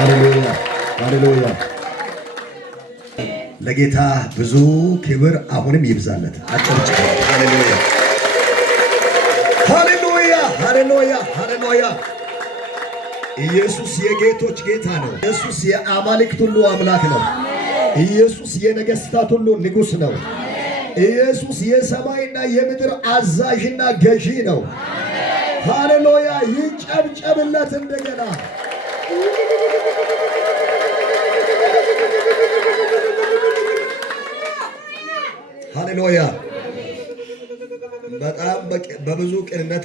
ሃሌሉያ ሃሌሉያ። ለጌታ ብዙ ክብር አሁንም ይብዛለት። አጨብጭቡ። ሃሌሉያ ሃሌሉያ ሃሌሉያ ሃሌሉያ። ኢየሱስ የጌቶች ጌታ ነው። ኢየሱስ የአማልክት ሁሉ አምላክ ነው። ኢየሱስ የነገሥታት ሁሉ ንጉሥ ነው። ኢየሱስ የሰማይና የምድር አዛዥና ገዢ ነው። ሃሌሉያ። ይጨብጨብለት እንደገና። ሃሌሉያ። በጣም በብዙ ቅንነት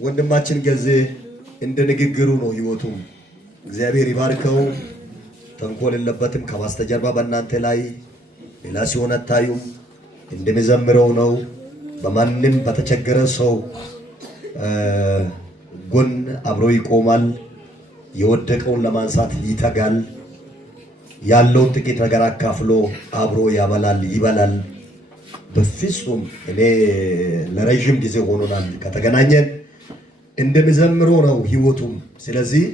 ወንድማችን ገዜ እንደ ንግግሩ ነው ህይወቱ። እግዚአብሔር ይባርከው። ተንኮል የለበትም። ከማስተጀርባ በእናንተ ላይ ሌላ ሲሆን አታዩም። እንደሚዘምረው ነው። በማንም በተቸገረ ሰው ጎን አብሮ ይቆማል። የወደቀውን ለማንሳት ይተጋል። ያለውን ጥቂት ነገር አካፍሎ አብሮ ያበላል፣ ይበላል። በፍጹም እኔ ለረጅም ጊዜ ሆኖናል ከተገናኘን። እንደሚዘምረው ነው ህይወቱም። ስለዚህ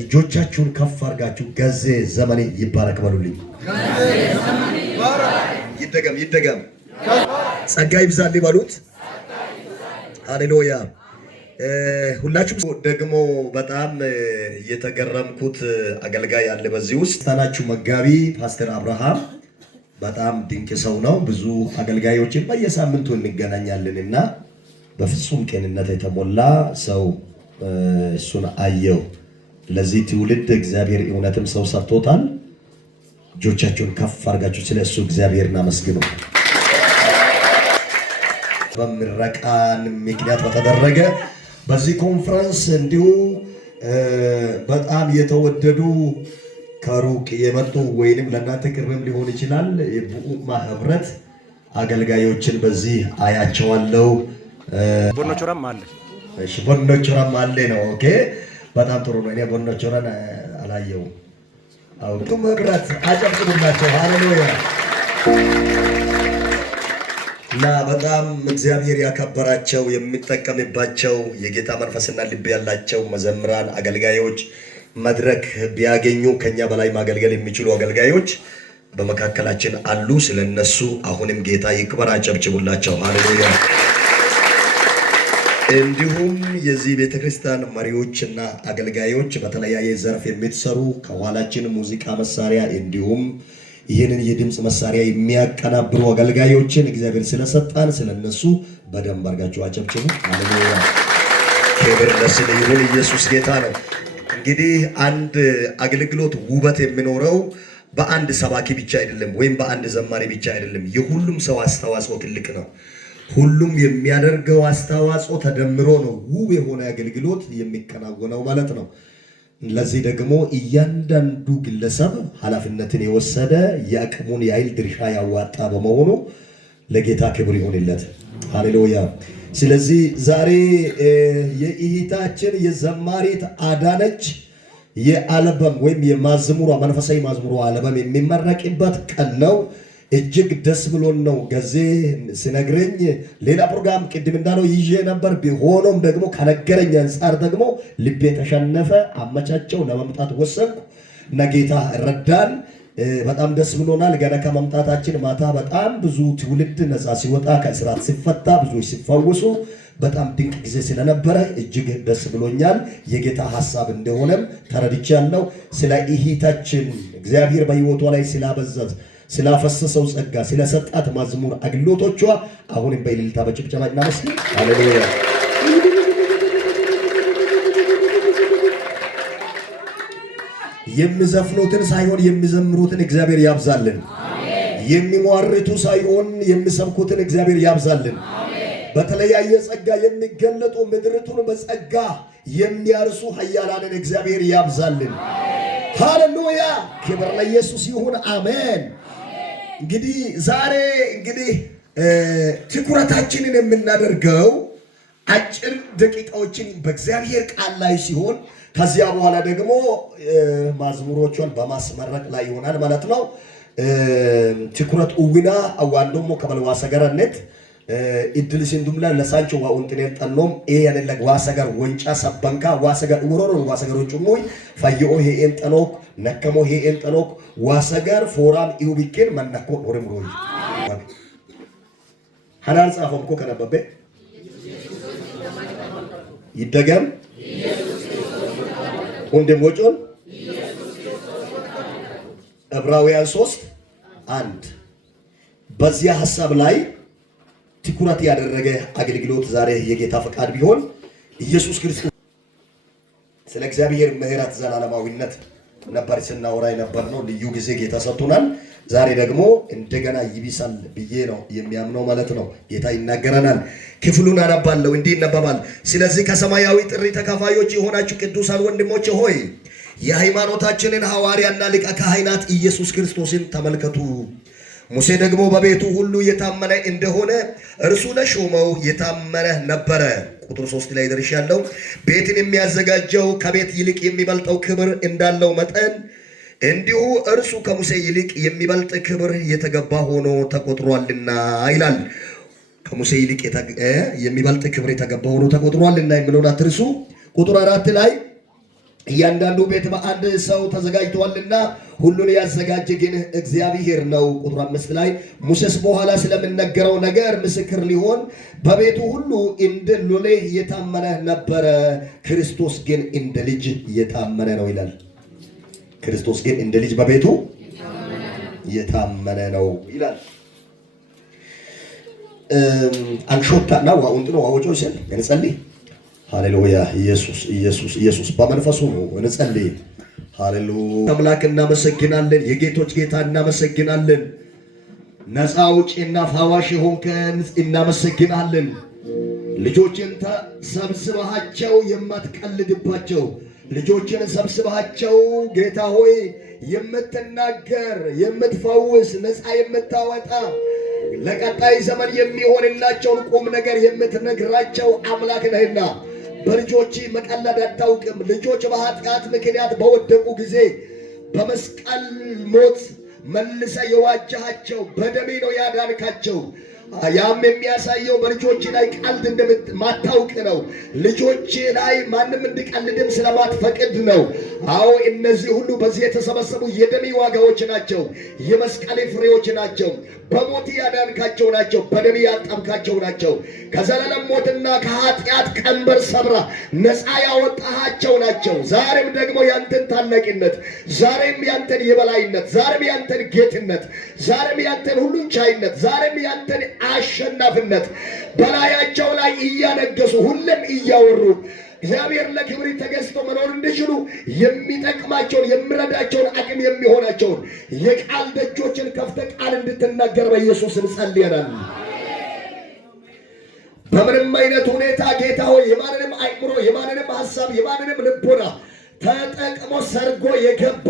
እጆቻችሁን ከፍ አድርጋችሁ ገዜ ዘመኔ ይባረክ በሉልኝ። ይደገም ይደገም። ጸጋ ይብዛል ይበሉት። ሃሌሉያ። ሁላችሁም ደግሞ በጣም የተገረምኩት አገልጋይ አለ በዚህ ውስጥ ታናችሁ መጋቢ ፓስተር አብርሃም በጣም ድንቅ ሰው ነው። ብዙ አገልጋዮችን በየሳምንቱ እንገናኛለንና በፍጹም ቄንነት የተሞላ ሰው እሱን አየው። ለዚህ ትውልድ እግዚአብሔር እውነትም ሰው ሰርቶታል። እጆቻችሁን ከፍ አድርጋችሁ ስለ እሱ እግዚአብሔርን አመስግኑ። በምረቃን ምክንያት በተደረገ በዚህ ኮንፈረንስ እንዲሁ በጣም የተወደዱ ከሩቅ የመጡ ወይንም ለእናንተ ቅርብም ሊሆን ይችላል የቡኡማ ህብረት አገልጋዮችን በዚህ አያቸዋለሁ። ቦኖቾራም አለ። እሺ ቦኖቾራም አለ ነው። ኦኬ በጣም ጥሩ ነው። እኔ ቦኖቾራን አላየው። አውጡም ህብረት አጨብጭቡላቸው። ሃሌሉያ። እና በጣም እግዚአብሔር ያከበራቸው የሚጠቀምባቸው የጌታ መንፈስና ልብ ያላቸው መዘምራን አገልጋዮች መድረክ ቢያገኙ ከኛ በላይ ማገልገል የሚችሉ አገልጋዮች በመካከላችን አሉ። ስለነሱ አሁንም ጌታ ይክበር። አጨብጭቡላቸው። ሃሌሉያ። እንዲሁም የዚህ ቤተክርስቲያን መሪዎችና አገልጋዮች በተለያየ ዘርፍ የምትሰሩ ከኋላችን ሙዚቃ መሳሪያ እንዲሁም ይህንን የድምፅ መሳሪያ የሚያቀናብሩ አገልጋዮችን እግዚአብሔር ስለሰጣን ስለነሱ በደንብ አድርጋችሁ አጨብጭቡ። ሃሌሉያ። ክብር ለስሙ ይሁን። ኢየሱስ ጌታ ነው። እንግዲህ አንድ አገልግሎት ውበት የሚኖረው በአንድ ሰባኪ ብቻ አይደለም፣ ወይም በአንድ ዘማሪ ብቻ አይደለም። የሁሉም ሰው አስተዋጽኦ ትልቅ ነው። ሁሉም የሚያደርገው አስተዋጽኦ ተደምሮ ነው ውብ የሆነ አገልግሎት የሚከናወነው ማለት ነው። ለዚህ ደግሞ እያንዳንዱ ግለሰብ ኃላፊነትን የወሰደ የአቅሙን የኃይል ድርሻ ያዋጣ በመሆኑ ለጌታ ክብር ይሁንለት። ሃሌሉያ። ስለዚህ ዛሬ የእህታችን የዘማሪት አዳነች የአልበም ወይም የማዝሙሯ መንፈሳዊ ማዝሙሯ አልበም የሚመረቅበት ቀን ነው። እጅግ ደስ ብሎን ነው። ገዜ ሲነግረኝ ሌላ ፕሮግራም ቅድም እንዳለው ይዤ ነበር። ቢሆንም ደግሞ ከነገረኝ አንጻር ደግሞ ልቤ ተሸነፈ። አመቻቸው ለመምጣት ወሰንኩ እና ጌታ ረዳን። በጣም ደስ ብሎናል። ገና ከመምጣታችን ማታ በጣም ብዙ ትውልድ ነፃ ሲወጣ ከእስራት ሲፈታ ብዙዎች ሲፈወሱ በጣም ድንቅ ጊዜ ስለነበረ እጅግ ደስ ብሎኛል። የጌታ ሐሳብ እንደሆነም ተረድቻለሁ። ስለ እህታችን እግዚአብሔር በሕይወቷ ላይ ስላበዛት ስላፈሰሰው ጸጋ ስለሰጣት ማዝሙር አገልግሎቶቿ አሁንም በእልልታ በጭብጨባ እናመስግን። ሃሌሉያ። የሚዘፍኑትን ሳይሆን የሚዘምሩትን እግዚአብሔር ያብዛልን። የሚሟርቱ ሳይሆን የሚሰብኩትን እግዚአብሔር ያብዛልን። በተለያየ ጸጋ የሚገለጡ ምድርቱን በጸጋ የሚያርሱ ኃያላንን እግዚአብሔር ያብዛልን። ሃሌሉያ። ክብር ለኢየሱስ ይሁን። አሜን። እንግዲህ ዛሬ ትኩረታችንን የምናደርገው አጭር ደቂቃዎችን በእግዚአብሔር ቃል ላይ ሲሆን ከዚያ በኋላ ደግሞ ማዝሙሮቿን በማስመረቅ ላይ ይሆናል ማለት ነው። ትኩረት ኡዊና አዋንዶሞ ከበልዋሰ ገረነት idil sindumla lasancho wa untinen tannom yanelag wasagar wonca sabanka wasagar uroron wasagar woncumoy fayyo he entanok nakamo he entanok wasagar foram iubiken manako oremroy hanan ጻፈም እኮ ከነበበ ይደገም ወንድሞቹን ዕብራውያን 3:1 በዚያ ሐሳብ ላይ ትኩረት ያደረገ አገልግሎት ዛሬ የጌታ ፈቃድ ቢሆን ኢየሱስ ክርስቶስ ስለ እግዚአብሔር ምሕረት ዘላለማዊነት ነበር ስናወራ የነበር ነው። ልዩ ጊዜ ጌታ ሰጥቶናል። ዛሬ ደግሞ እንደገና ይብሳል ብዬ ነው የሚያምነው ማለት ነው። ጌታ ይናገረናል። ክፍሉን አነባለሁ። እንዲህ ይነበባል። ስለዚህ ከሰማያዊ ጥሪ ተካፋዮች የሆናችሁ ቅዱሳን ወንድሞቼ ሆይ የሃይማኖታችንን ሐዋርያና ሊቀ ካህናት ኢየሱስ ክርስቶስን ተመልከቱ። ሙሴ ደግሞ በቤቱ ሁሉ የታመነ እንደሆነ እርሱ ለሾመው የታመነ ነበረ። ቁጥር 3 ላይ ደርሻለሁ። ቤትን የሚያዘጋጀው ከቤት ይልቅ የሚበልጠው ክብር እንዳለው መጠን እንዲሁ እርሱ ከሙሴ ይልቅ የሚበልጥ ክብር የተገባ ሆኖ ተቆጥሯልና ይላል። ከሙሴ ይልቅ የሚበልጥ ክብር የተገባ ሆኖ ተቆጥሯልና የሚለውን አትርሱ። ቁጥር 4 ላይ እያንዳንዱ ቤት በአንድ ሰው ተዘጋጅቷልና ሁሉን ያዘጋጀ ግን እግዚአብሔር ነው። ቁጥር 5 ላይ ሙሴስ በኋላ ስለምነገረው ነገር ምስክር ሊሆን በቤቱ ሁሉ እንደ ሎሌ የታመነ ነበረ፣ ክርስቶስ ግን እንደ ልጅ የታመነ ነው ይላል። ክርስቶስ ግን እንደ ልጅ በቤቱ የታመነ ነው ይላል። አንሾታና ዋውንት ነው ዋውጆ ይሰል እንጸልይ። ሃሌሉያ! ኢየሱስ በመንፈሱ ነው። እንጸልይ። ሃሌሉያ! አምላክ እናመሰግናለን። የጌቶች ጌታ እናመሰግናለን። ነፃ አውጪና ፈዋሽ የሆንከን እናመሰግናለን። ልጆችን ሰብስበሃቸው የማትቀልድባቸው ልጆችን ሰብስበሃቸው ጌታ ሆይ የምትናገር የምትፈውስ ነፃ የምታወጣ ለቀጣይ ዘመን የሚሆንላቸውን ቁም ነገር የምትነግራቸው አምላክ ነህና በልጆች መቀለድ አታውቅም። ልጆች በኃጢአት ምክንያት በወደቁ ጊዜ በመስቀል ሞት መልሰ የዋጃቸው በደሜ ነው ያዳንካቸው። ያም የሚያሳየው በልጆች ላይ ቀልድ እንደማታውቅ ነው። ልጆች ላይ ማንም እንዲቀልድም ስለማትፈቅድ ነው። አዎ እነዚህ ሁሉ በዚህ የተሰበሰቡ የደሜ ዋጋዎች ናቸው። የመስቀሌ ፍሬዎች ናቸው። በሞት ያዳንካቸው ናቸው። በደሜ ያጠብካቸው ናቸው። ከዘላለም ሞትና ከኃጢአት ቀንበር ሰብራ ነፃ ያወጣሃቸው ናቸው። ዛሬም ደግሞ ያንተን ታላቅነት፣ ዛሬም ያንተን የበላይነት፣ ዛሬም ያንተን ጌትነት፣ ዛሬም ያንተን ሁሉን ቻይነት፣ ዛሬም ያንተን አሸናፊነት በላያቸው ላይ እያነገሱ ሁሉም እያወሩ እግዚአብሔር ለክብር ተገዝቶ መኖር እንዲችሉ የሚጠቅማቸውን የሚረዳቸውን አቅም የሚሆናቸውን የቃል ደጆችን ከፍተህ ቃል እንድትናገር በኢየሱስ ስም ጸልየናል። በምንም አይነት ሁኔታ ጌታ ሆይ የማንንም አእምሮ፣ የማንንም ሐሳብ፣ የማንንም ልቦና ተጠቅሞ ሰርጎ የገባ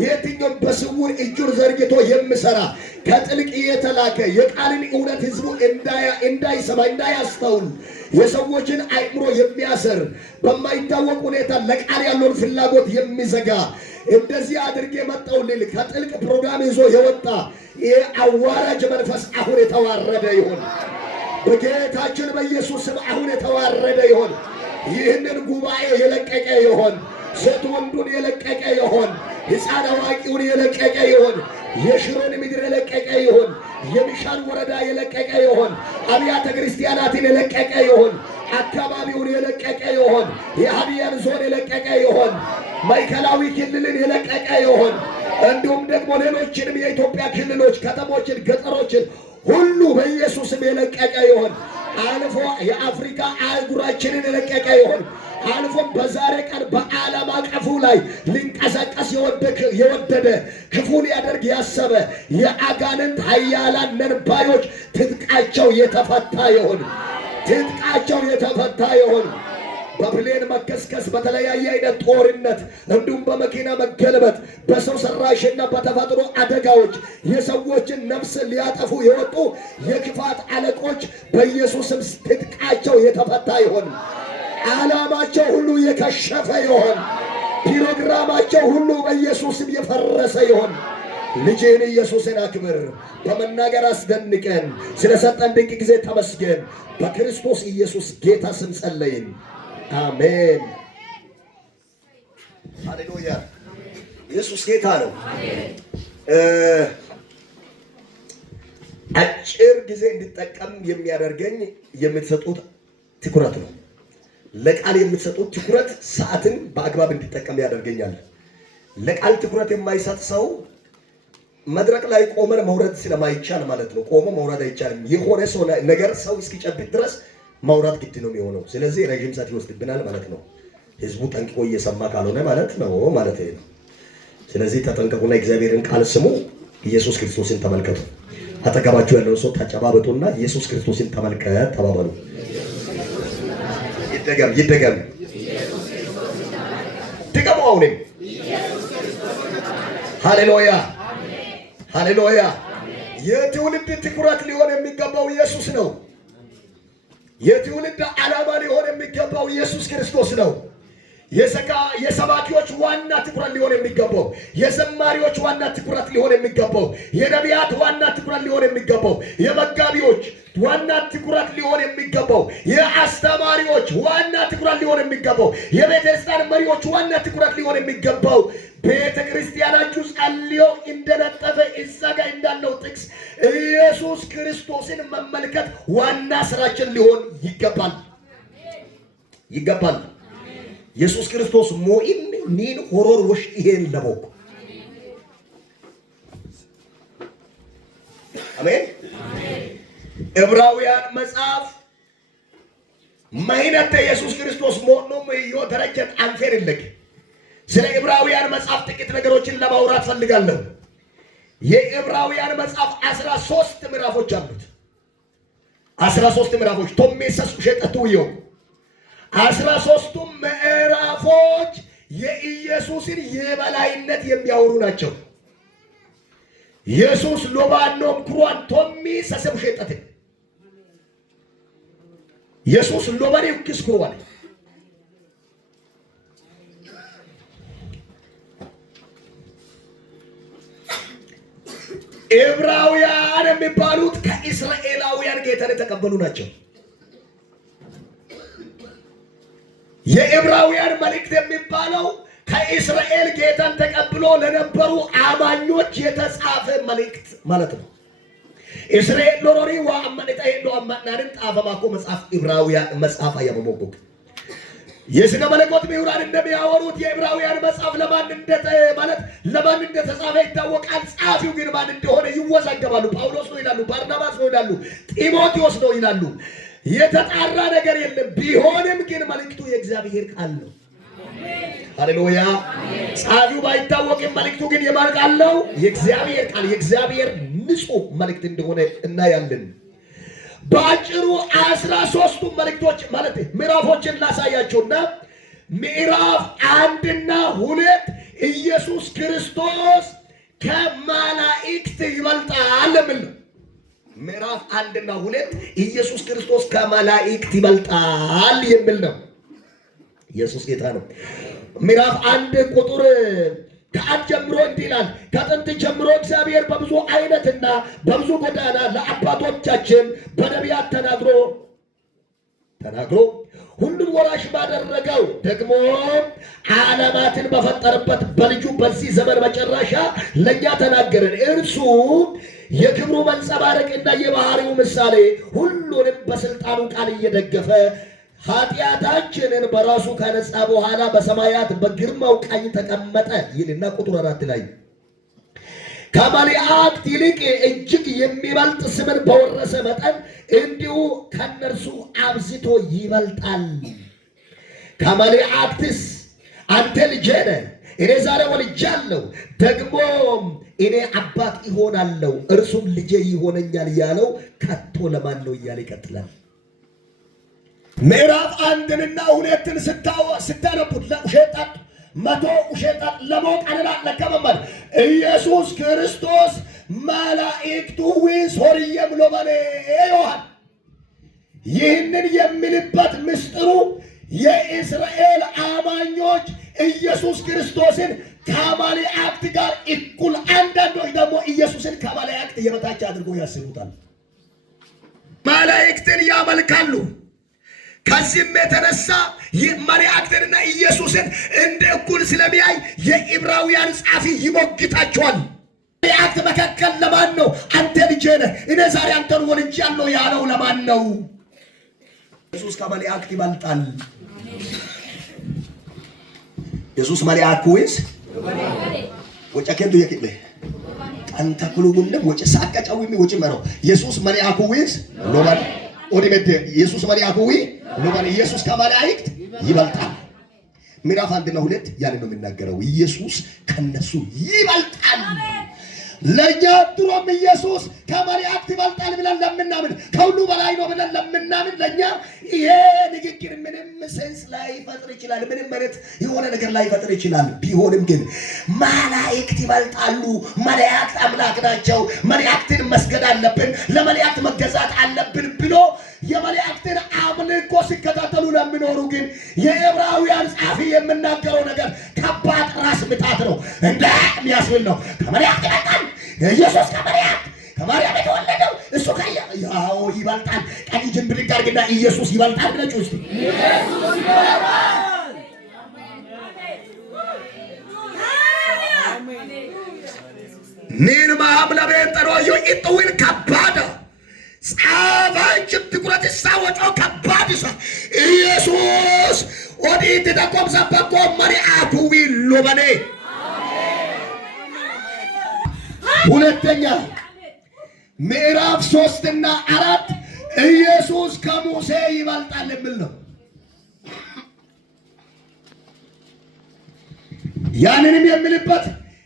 የትኛውም በስውር እጁን ዘርግቶ የሚሰራ ከጥልቅ የተላከ የቃልን እውነት ህዝቡ እንዳይሰማ እንዳያስተውል የሰዎችን አእምሮ የሚያሰር በማይታወቅ ሁኔታ ለቃል ያለውን ፍላጎት የሚዘጋ እንደዚህ አድርጌ መጣው ልል ከጥልቅ ፕሮግራም ይዞ የወጣ ይሄ አዋራጅ መንፈስ አሁን የተዋረደ ይሁን። በጌታችን በኢየሱስ ስም አሁን የተዋረደ ይሁን። ይህንን ጉባኤ የለቀቀ ይሁን። ሴት ወንዱን የለቀቀ ይሁን። ሕፃን አዋቂውን የለቀቀ ይሁን። የሽሮን ምድር የለቀቀ ይሁን። የሚሻን ወረዳ የለቀቀ ይሁን። አብያተ ክርስቲያናትን የለቀቀ ይሁን። አካባቢውን የለቀቀ ይሁን። የሀዲያን ዞን የለቀቀ ይሁን። ማዕከላዊ ክልልን የለቀቀ ይሁን። እንዲሁም ደግሞ ሌሎችንም የኢትዮጵያ ክልሎች፣ ከተሞችን፣ ገጠሮችን ሁሉ በኢየሱስም የለቀቀ ይሁን። አልፎ የአፍሪካ አህጉራችንን የለቀቀ ይሁን። አልፎም በዛሬ ቀን በዓለም አቀፉ ላይ ሊንቀሳቀስ የወደደ ክፉን ያደርግ ያሰበ የአጋንንት ኃያላን ነንባዮች ትጥቃቸው የተፈታ ይሁን። ትጥቃቸው የተፈታ ይሁን። በፕሌን መከስከስ፣ በተለያየ አይነት ጦርነት፣ እንዲሁም በመኪና መገልበጥ፣ በሰው ሰራሽና በተፈጥሮ አደጋዎች የሰዎችን ነፍስ ሊያጠፉ የወጡ የክፋት አለቆች በኢየሱስም ትጥቃቸው የተፈታ ይሁን። ዓላማቸው ሁሉ የከሸፈ ይሁን። ፕሮግራማቸው ሁሉ በኢየሱስም የፈረሰ ይሁን። ልጅህን ኢየሱስን አክብር። በመናገር አስደንቀን። ስለሰጠን ድንቅ ጊዜ ተመስገን። በክርስቶስ ኢየሱስ ጌታ ስም ጸለይን። አሜን። ሃሌሉያ። ኢየሱስ ጌታ ነው። አጭር ጊዜ እንድጠቀም የሚያደርገኝ የምትሰጡት ትኩረት ነው። ለቃል የምትሰጡት ትኩረት ሰዓትን በአግባብ እንድጠቀም ያደርገኛል። ለቃል ትኩረት የማይሰጥ ሰው መድረክ ላይ ቆመን መውረድ ስለማይቻል ማለት ነው። ቆሞ መውረድ አይቻልም። የሆነ ሰው ነገር ሰው እስኪጨብጥ ድረስ ማውራት ግድ ነው የሚሆነው። ስለዚህ ረጅም ሰዓት ይወስድብናል ማለት ነው። ህዝቡ ጠንቅቆ እየሰማ ካልሆነ ማለት ነው ማለት ነው። ስለዚህ ተጠንቀቁና እግዚአብሔርን ቃል ስሙ። ኢየሱስ ክርስቶስን ተመልከቱ። አጠገባችሁ ያለውን ሰው ታጨባበጡና ኢየሱስ ክርስቶስን ተመልከት ተባባሉ። ይደገም ድገሙ። አሁንም ሃሌሉያ ሃሌሉያ። የትውልድ ትኩረት ሊሆን የሚገባው ኢየሱስ ነው። የትውልድ ዓላማ ሊሆን የሚገባው ኢየሱስ ክርስቶስ ነው። የሰባኪዎች ዋና ትኩረት ሊሆን የሚገባው፣ የዘማሪዎች ዋና ትኩረት ሊሆን የሚገባው፣ የነቢያት ዋና ትኩረት ሊሆን የሚገባው፣ የመጋቢዎች ዋና ትኩረት ሊሆን የሚገባው፣ የአስተማሪዎች ዋና ትኩረት ሊሆን የሚገባው፣ የቤተ ክርስቲያን መሪዎች ዋና ትኩረት ሊሆን የሚገባው ቤተ ክርስቲያናችሁ ጸልዮ እንደነጠፈ እዛ ጋር እንዳለው ጥቅስ ኢየሱስ ክርስቶስን መመልከት ዋና ስራችን ሊሆን ይገባል። ኢየሱስ ክርስቶስ ሞኢን ኒን ሆሮር ወሽ ይሄን ለቦክ አሜን። ዕብራውያን መጽሐፍ ማይነተ ኢየሱስ ክርስቶስ ሞኖም ይወተረጀን አንፌር ይለክ ስለ ዕብራውያን መጽሐፍ ጥቂት ነገሮችን ለማውራት ፈልጋለሁ። የዕብራውያን መጽሐፍ 13 ምዕራፎች አሉት። 13 ምዕራፎች ቶሜሰስ ሸጠቱ ይው 13ቱም ምዕራፎች የኢየሱስን የበላይነት የሚያወሩ ናቸው። ኢየሱስ ሎባኖም ክሯን ቶሚ ሰሰብ ሸጠተ ኢየሱስ ሎባኔ ክስ ክሯን ዕብራውያን የሚባሉት ከእስራኤላውያን ጌታን የተቀበሉ ናቸው። የዕብራውያን መልእክት የሚባለው ከእስራኤል ጌታን ተቀብሎ ለነበሩ አማኞች የተጻፈ መልእክት ማለት ነው። እስራኤል ሎሮሪ ወአመነታ ሄዶ አማናርን ጣፈማኮ መጽሐፍ ዕብራውያን መጽሐፍ ያመሞኩክ የሥነ መለኮት ምሁራን እንደሚያወሩት የዕብራውያን መጽሐፍ ለማን እንደተጻፈ ይታወቃል። ጻፊው ግን ማን እንደሆነ ይወዛገባሉ። ጳውሎስ ነው ይላሉ፣ ባርናባስ ነው ይላሉ፣ ጢሞቴዎስ ነው ይላሉ። የተጣራ ነገር የለም። ቢሆንም ግን መልእክቱ የእግዚአብሔር ቃል ነው። ሃሌሉያ። ጻፊው ባይታወቅም መልእክቱ ግን የማን ቃል ነው? የእግዚአብሔር ቃል፣ የእግዚአብሔር ንጹህ መልእክት እንደሆነ እናያለን። በአጭሩ 13ቱ መልእክቶች ማለት ምዕራፎችን ላሳያቸውና ምዕራፍ 1 እና 2 ኢየሱስ ክርስቶስ ከመላእክት ይበልጣል የሚል ነው። ምዕራፍ 1 እና 2 ኢየሱስ ክርስቶስ ከመላእክት ይበልጣል የሚል ነው። ኢየሱስ ጌታ ነው። ምዕራፍ 1 ቁጥር ከአብ ጀምሮ እንዲህ ይላል፣ ከጥንት ጀምሮ እግዚአብሔር በብዙ አይነትና በብዙ ጎዳና ለአባቶቻችን በነቢያት ተናግሮ ሁሉን ወራሽ ባደረገው ደግሞ ዓለማትን በፈጠረበት በልጁ በዚህ ዘመን መጨረሻ ለእኛ ተናገረን። እርሱ የክብሩ መንጸባረቅና የባህሪው ምሳሌ ሁሉንም በስልጣኑ ቃል እየደገፈ ኃጢአታችንን በራሱ ካነጻ በኋላ በሰማያት በግርማው ቀኝ ተቀመጠ ይልና ቁጥር 4 ላይ ከመላእክት ይልቅ እጅግ የሚበልጥ ስምን በወረሰ መጠን እንዲሁ ከነርሱ አብዝቶ ይበልጣል። ከመላእክትስ አንተ ልጄ ነህ፣ እኔ ዛሬ ወልጃለሁ፣ ደግሞም እኔ አባት ይሆናለሁ፣ እርሱም ልጄ ይሆነኛል ያለው ከቶ ለማን ነው እያለ ይቀጥላል። ምዕራፍ 1 እና 2 ስታነቡት ለውሸጣት መቶ ውሸጣት ለሞቀንላ ለከመመል ኢየሱስ ክርስቶስ መላእክቱ ዊሶርየም ሎባኔ ይሆናል። ይህንን የሚልበት ምስጢሩ የእስራኤል አማኞች ኢየሱስ ክርስቶስን ከመላእክት ጋር እኩል፣ አንዳንዶች ደግሞ በታች አድርጎ ያስቡታል። መላእክትን ያመልካሉ። ከዚህም የተነሳ መላእክትንና ኢየሱስን እንደ እኩል ስለሚያይ የዕብራውያን ጻፊ ይሞግታቸዋል። መላእክት መካከል ለማን ነው አንተ ልጄ ነህ እኔ ዛሬ አንተን ወልጃለሁ ያለው ለማን ነው? ኢየሱስ ከመላእክት ይበልጣል። ኢየሱስ መላእክት ወይስ ወጨከንቱ የከለ አንተ ኩሉጉንም ወጨ ሳቀጫው ወጭ መረው ኢየሱስ መላእክት ወይስ ሎባን ኦዲሜት ኢየሱስ መላእክት ወይ ሎባን ኢየሱስ ከመላእክት ይበልጣል። ምዕራፍ 1 እና 2 ያንን ነው የሚናገረው። ኢየሱስ ከነሱ ይበልጣል። ለኛ ድሮም ኢየሱስ ከመላእክት ይበልጣል ብለን ለምናምን ከሁሉ በላይ ነው ብለን ለምናምን ለኛ ይሄ ንግግር ምንም ሴንስ ላይ ፈጥር ይችላል። ምንም ማለት የሆነ ነገር ላይ ፈጥር ይችላል። ቢሆንም ግን መላእክት ይበልጣሉ። መላእክት አምላክ ናቸው። መላእክትን መስገድ አለብን፣ ለመላእክት መገዛት አለብን ብሎ የመላእክትን አምልኮ ሲከታተሉ ለሚኖሩ ግን የዕብራውያን ጻፊ የምናገረው ነገር ከባድ ራስ ምታት ነው። እንደሚያስብል ነው። ከመላእክት ይበልጣል ኢየሱስ ከማርያም የተወለደው እሱ ያው ይበልጣል። ቀኝ ጅንብር ጋርግና ኢየሱስ ይበልጣል ብለችሁ እስቲ ኢየሱስ ይበልጣል። ምን ማምለቤ ጠሮዩ ኢጥዊን ከባዳ ጻፋንች ትኩረት ሳወጮ ከባድ ኢየሱስ ኦዲት ተቆም ሰበቆ መሪአቱ ዊሎበኔ ሁለተኛ ምዕራፍ 3 እና 4 ኢየሱስ ከሙሴ ይበልጣል የሚል ነው። ያንንም የሚልበት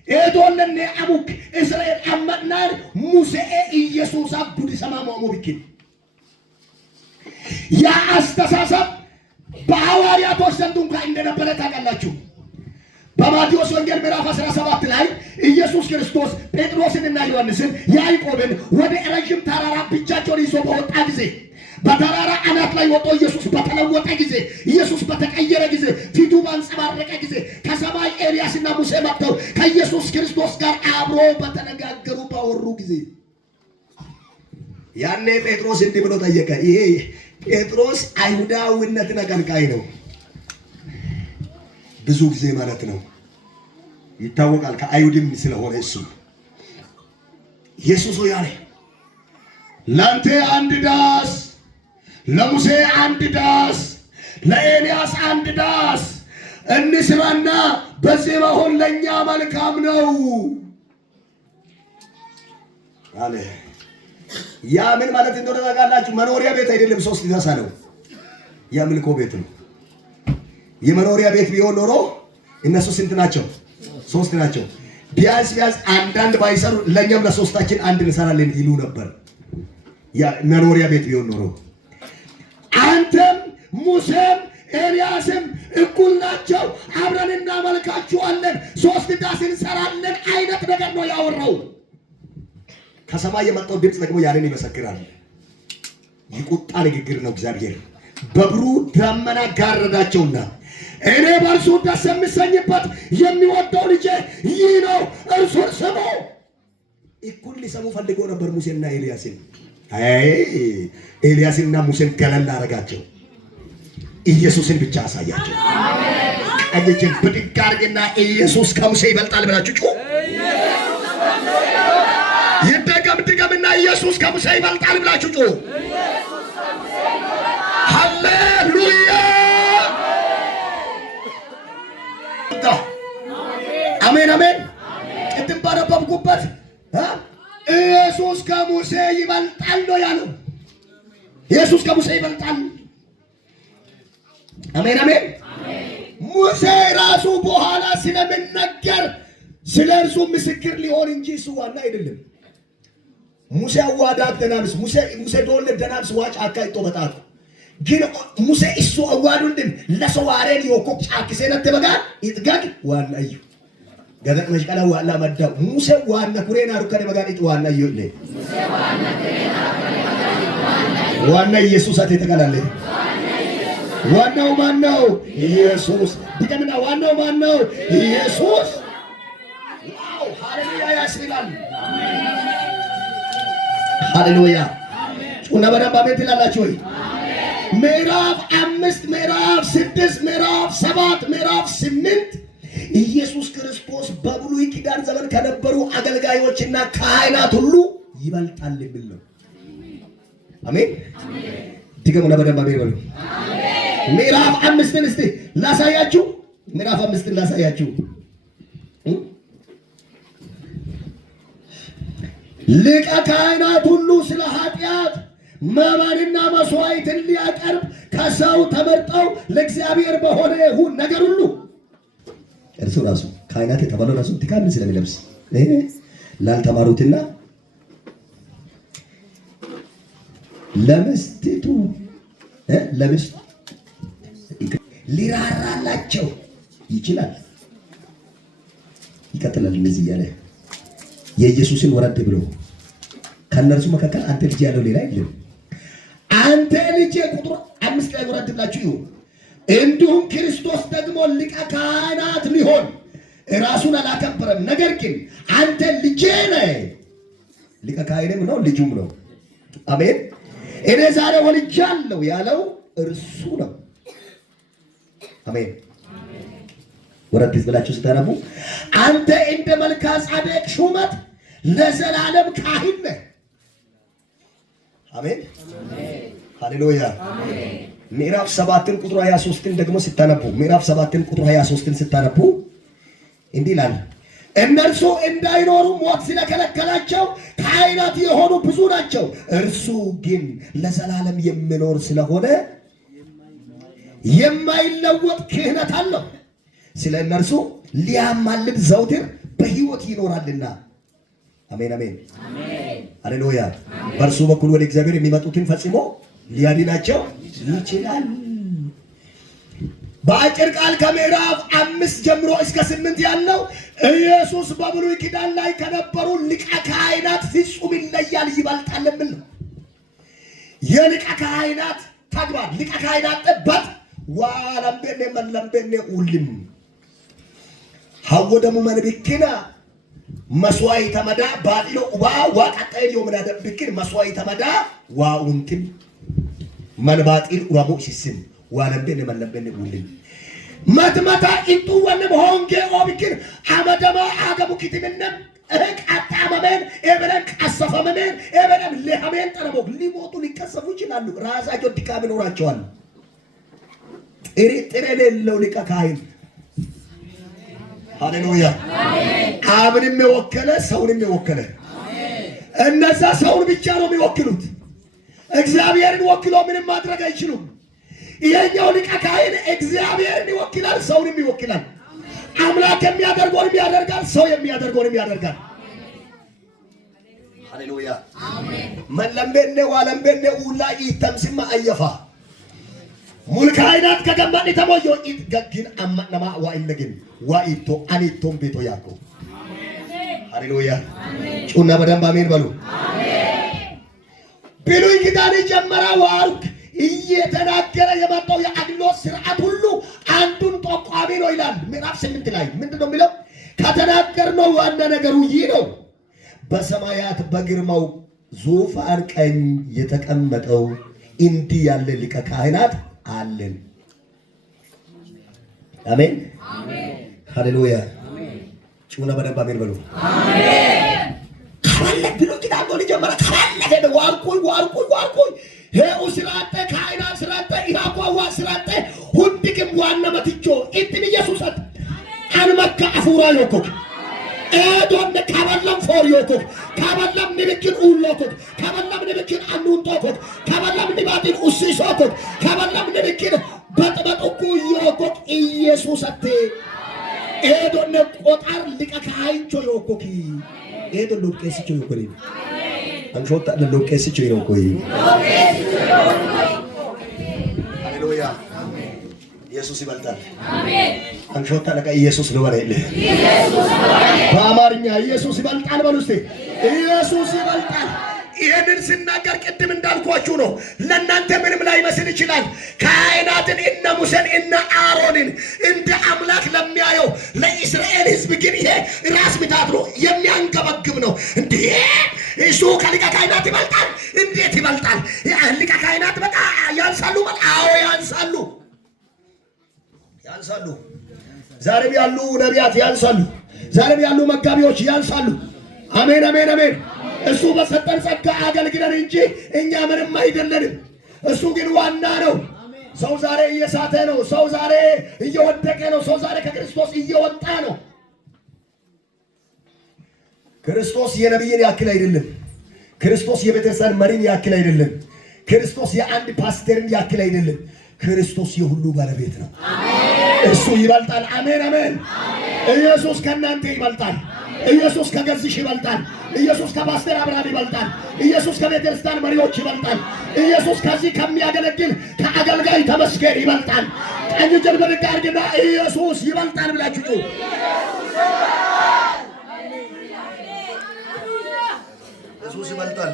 ኤዶለኔ አሙክ እስራኤል አመናር ሙሴ ኢየሱስ አቡዲ ሰማማሙ ቢኪን ያ አስተሳሰብ በሐዋርያቶች ዘንድ እንኳን እንደነበረ ታውቃላችሁ። በማቴዎስ ወንጌል ምዕራፍ 17 ላይ ኢየሱስ ክርስቶስ ጴጥሮስንና ዮሐንስን ያዕቆብን ወደ ረጅም ተራራ ብቻቸውን ይዞ በወጣ ጊዜ በተራራ አናት ላይ ወጥቶ ኢየሱስ በተለወጠ ጊዜ ኢየሱስ በተቀየረ ጊዜ ፊቱ ባንጸባረቀ ጊዜ ከሰማይ ኤልያስና ሙሴ መጥተው ከኢየሱስ ክርስቶስ ጋር አብሮ በተነጋገሩ ባወሩ ጊዜ ያኔ ጴጥሮስ እንዲህ ብሎ ጠየቀ። ይሄ ጴጥሮስ አይሁዳዊነትን አቀንቃኝ ነው። ብዙ ጊዜ ማለት ነው ይታወቃል። ከአይሁድም ስለሆነ እሱ ኢየሱስ ሆይ አለ ላንተ አንድ ዳስ፣ ለሙሴ አንድ ዳስ፣ ለኤልያስ አንድ ዳስ እንስራና በዚህ መሆን ለኛ መልካም ነው አለ። ያ ምን ማለት እንደሆነ ታውቃላችሁ? መኖሪያ ቤት አይደለም። 3 ዳስ ነው። የአምልኮ ቤት ነው። የመኖሪያ ቤት ቢሆን ኖሮ እነሱ ስንት ናቸው? 3 ናቸው። ቢያንስ አንዳንድ ባይሰሩ ለኛም ለሶስታችን አንድ እንሰራለን ይሉ ነበር። ያ መኖሪያ ቤት ቢሆን ኖሮ አንተም ሙሴም ኤልያስም እኩል ናቸው፣ አብረን እናመልካቸዋለን፣ 3 ዳስ እንሰራለን አይነት ነገር ነው ያወራው። ከሰማይ የመጣው ድምፅ ደግሞ ያንን ይመሰክራል። የቁጣ ንግግር ነው። እግዚአብሔር በብሩ ደመና ጋረዳቸውና እኔ በእርሱ ደስ የምሰኝበት የሚወደው ልጄ ይህ ነው፣ እርሱን ስሙ። እኩል ሊሰሙ ፈልገው ነበር ሙሴና ኤልያስን። ኤልያስንና ሙሴን ገለል አደረጋቸው። ኢየሱስን ብቻ አሳያቸው። አየችን ብድግ አድርግና ኢየሱስ ከሙሴ ይበልጣል ብላችሁ ጩሁ። ድገምና ኢየሱስ ከሙሴ ይበልጣል ብላችሁ ጩሁ። ሃሌሉያ አሜን አሜን። ቅድም ባነበብኩበት ኢየሱስ ከሙሴ ይበልጣል ነው ያለው። ኢየሱስ ከሙሴ ይበልጣል። አሜን አሜን። ሙሴ ራሱ በኋላ ስለምንነገር ስለ እርሱ ምስክር ሊሆን እንጂ እሱ ዋና አይደለም። ሙሴ አዋዳት ደናብስ ሙሴ ዶለ ደናብስ ዋጭ አካይቶ በጣት ግን ሙሴ እሱ አዋዱንድን ለሰዋሬን ይወኮ ጫክሴነት በጋ ይጥጋግ ዋና እዩ ገደቅ መሽቀላ ዋላ መዳው ሙሴ ዋና ኩሬና ሩከነ በጋ ይጥ ዋና እዩ ለ ዋና ኢየሱስ አተ ተቀላለ ዋናው ማን ነው? ኢየሱስ። ድገምና ዋናው ማን ነው? ኢየሱስ። ዋው ሃሌሉያ ያስብላል። ሃሌሉያ። ጩና በደንብ አሜን ትላላችሁ ወይ? ምዕራፍ 5 ምዕራፍ 6 ምዕራፍ 7 ምዕራፍ 8 ኢየሱስ ክርስቶስ በብሉይ ኪዳን ዘመን ከነበሩ አገልጋዮችና ካህናት ሁሉ ይበልጣል የሚል ነው። አሜን። ድገሙና በደንብ አሜን በሉ። ምዕራፍ 5ን እስቲ ላሳያችሁ። ምዕራፍ 5ን ላሳያችሁ። ሊቀ ካህናት ሁሉ ስለ ኃጢአት መባንና መስዋዕትን ሊያቀርብ ከሰው ተመርጠው ለእግዚአብሔር በሆነ ይሁን ነገር ሁሉ እርሱ ራሱ ካህናት የተባለው ራሱ ትካን ስለሚለብስ ላልተማሩትና ለምስቲቱ ለምስት ሊራራላቸው ይችላል። ይቀጥላል እንደዚህ እያለ የኢየሱስን ወረድ ብሎ ከነርሱ መካከል አንተ ልጅ ያለው ሌላ የለም። አንተ ልጅ ቁጥር 5 ላይ ወረድ ብላችሁ ይሁን። እንዲሁም ክርስቶስ ደግሞ ሊቀ ካህናት ሊሆን ራሱን አላከበረም። ነገር ግን አንተ ልጄ ነህ። ሊቀ ካህንም ነው ልጁም ነው። አሜን። እኔ ዛሬ ወልጃለሁ ያለው እርሱ ነው። አሜን። ወረድ ብላችሁ ስታነቡ አንተ እንደ መልከ ጼዴቅ ሹመት ለዘላለም ካህን ነህ። አሜን። ሃሌሉያ። ምዕራፍ 7 ቁጥር 23 ደግሞ ስታነቡ ምዕራፍ 7 ቁጥር 23 ስታነቡ እንዲህ ይላል፣ እነርሱ እንዳይኖሩ ሞት ስለከለከላቸው ካህናት የሆኑ ብዙ ናቸው። እርሱ ግን ለዘላለም የሚኖር ስለሆነ የማይለወጥ ክህነት አለው። ስለ እነርሱ ሊያማልድ ዘውትር በሕይወት ይኖራልና። አሜን አሜን ሃሌሉያ። በእርሱ በኩል ወደ እግዚአብሔር የሚመጡትን ፈጽሞ ሊያድናቸው ይችላል። በአጭር ቃል ከምዕራፍ 5 ጀምሮ እስከ 8 ያለው ኢየሱስ በብሉይ ኪዳን ላይ ከነበሩ ሊቀ ካህናት ፍጹም ይለያል፣ ይበልጣል የሚል ነው። የሊቀ ካህናት ተግባር ሊቀ ካህናት ጥበት ዋለምቤኔ መለምቤኔ ኡልም ሀወደሙ መንቢክና መስዋዕተ መዳ ባዲሎ ኡባ ዋቀጠል የምናደ ብክን መስዋዕተ መዳ ዋኡንትን መንባጢል ኡራቦ ሲስም ዋለምቤኔ መለምቤኔ ኡልም መትመታ ኢንቱ ወንም ሆንጌ ኦብክን አመደማ አገቡ ክትምነም አጣመመን ኤበረን ቀሰፈመን ኤበረን ለሐሜን ጠረቦ ሊሞቱ ሊከሰፉ ይችላሉ። ራሳቸው ድካም ይኖራቸዋል። ጥሬ የሌለው ሊቀ ካህን ሃሌሉያ። አብንም የወከለ ሰውንም የወከለ እነዛ ሰውን ብቻ ነው የሚወክሉት። እግዚአብሔርን ወክሎ ምንም ማድረግ አይችሉም። ይሄኛው ሊቀ ካህን እግዚአብሔርን ይወክላል፣ ሰውንም ይወክላል። አምላክ የሚያደርገውንም ያደርጋል፣ ሰው የሚያደርገውንም ያደርጋል። ሃሌሉያ አሜን። መለምበኔ ዋለምበኔ ኡላ ኢተምስማ አየፋ ሙልካይናት ከገማን ተሞዮ ኢት ገግን አማናማ ዋኢለግን ዋኢቶ አኒቶም ቤቶ ያቆ ሃሌሉያ አሜን። ጩና በደንብ አሜን በሉ። አሜን። ብሉይ ኪዳን ጀመራ ዋርክ እየተናገረ የመጣው የአግሎት ስርዓት ሁሉ አንዱን ጠቋሚ ነው ይላል። ምዕራፍ 8 ላይ ምንድነው የሚለው? ከተናገርነው ዋና ነገሩ ይህ ነው። በሰማያት በግርማው ዙፋን ቀኝ የተቀመጠው እንዲህ ያለ ሊቀ ካህናት አለን። አሜን አሜን ሃሌሉያ አሜን። ጩና በደንብ አሜን በሉ። አሜን። ካለ ብሉይ ኪዳን ነው ጀመረ ካለ ዋርኩይ ሄኡ ስራተ ካይና ስራተ ኢሃቋዋ ስራተ ሁንድግም ዋና መትቾ ኢትን ኢየሱስት አንመካ አፉራ ዮኮክ ኤዶን ካበለም ፎር ዮኮክ ካበለም ንብክን ኡሎኮክ ካበለም ንብክን አንኡንቶኮክ ካበለም ንባቲን ኡሲሶኮክ ካበለም ንብክን በጥበጥኩ ዮኮክ ኢየሱስት ኤዶን ቆጣር ሊቀ ካህንቾ ዮኮክ ኤዶን ሉቄስቾ ዮኮክ አንሾታ ለሎቄስቾ ዮኮክ ሃሌሉያ አሜን። ኢየሱስ ይበልጣል። አሜን። አንሾታ ለካ ኢየሱስ ለወራይለ ኢየሱስ በአማርኛ ኢየሱስ ይበልጣል በሉ እስቲ። ኢየሱስ ይበልጣል። ይሄንን ስናገር ቅድም እንዳልኳችሁ ነው። ለእናንተ ምንም ላይመስል ይችላል። ካህናትን እነ ሙሴን እነ አሮንን እንደ አምላክ ለሚያየው ለእስራኤል ሕዝብ ግን ይሄ ራስ ምታት ነው፣ የሚያንገበግብ ነው። እንዴ እሱ ከሊቀ ካህናት ይበልጣል? ዛሬም ያሉ ነቢያት ያንሳሉ። ዛሬም ያሉ መጋቢዎች ያንሳሉ። አሜን አሜን አሜን። እሱ በሰጠን ጸጋ አገልግለን እንጂ እኛ ምንም አይደለንም። እሱ ግን ዋና ነው። ሰው ዛሬ እየሳተ ነው። ሰው ዛሬ እየወደቀ ነው። ሰው ዛሬ ከክርስቶስ እየወጣ ነው። ክርስቶስ የነቢይን ያክል አይደለም። ክርስቶስ የቤተክርስቲያን መሪን ያክል አይደለም። ክርስቶስ የአንድ ፓስተርን ያክል አይደለም። ክርስቶስ የሁሉ ባለቤት ነው። እሱ ይበልጣል። አሜን አሜን። ኢየሱስ ከእናንተ ይበልጣል። ኢየሱስ ከገዝሽ ይበልጣል። ኢየሱስ ከፓስተር አብርሃም ይበልጣል። ኢየሱስ ከቤተክርስቲያን መሪዎች ይበልጣል። ኢየሱስ ከዚህ ከሚያገለግል ከአገልጋይ ተመስገን ይበልጣል። ቀኝ እጅን ብድግ አድርግና ኢየሱስ ይበልጣል ብላችሁ ጩኹ። ኢየሱስ ይበልጣል።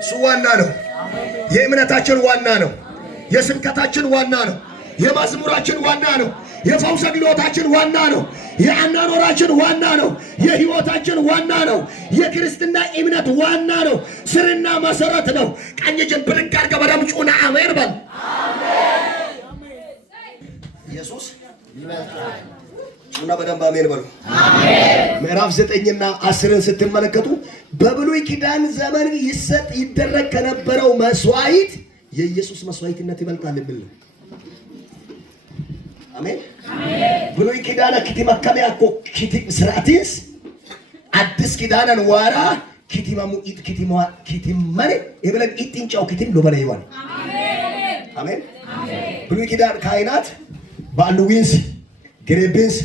እሱ ዋና ነው። የእምነታችን ዋና ነው። የስብከታችን ዋና ነው። የመዝሙራችን ዋና ነው። የፈውስ አገልግሎታችን ዋና ነው። የአኗኗራችን ዋና ነው። የህይወታችን ዋና ነው። የክርስትና እምነት ዋና ነው። ስርና መሰረት ነው። ቀኝ እጅን ብድግ አድርገህ በደምብ ጩኹና አሜን በል። ኢየሱስ ይበልጣል። ጩኹና በደንብ አሜን በሉ። ምዕራፍ 9ና 10ን ስትመለከቱ በብሉይ ኪዳን ዘመን ይደረግ ከነበረው መስዋዕት የኢየሱስ መስዋዕትነት ይበልጣል ብል ነው። አሜን ብሉይ ኪዳን ኪቲማ ከመያኮ ኪቲም ስርዓቲስ አዲስ ኪዳንን ዋራ ኪቲማሙ ኪቲማኔ ይብለን ኢጥንጫው ኪቲም ሎበለ ይዋል። አሜን ብሉይ ኪዳን ካህናት ባሉዊንስ ግሬቤንስ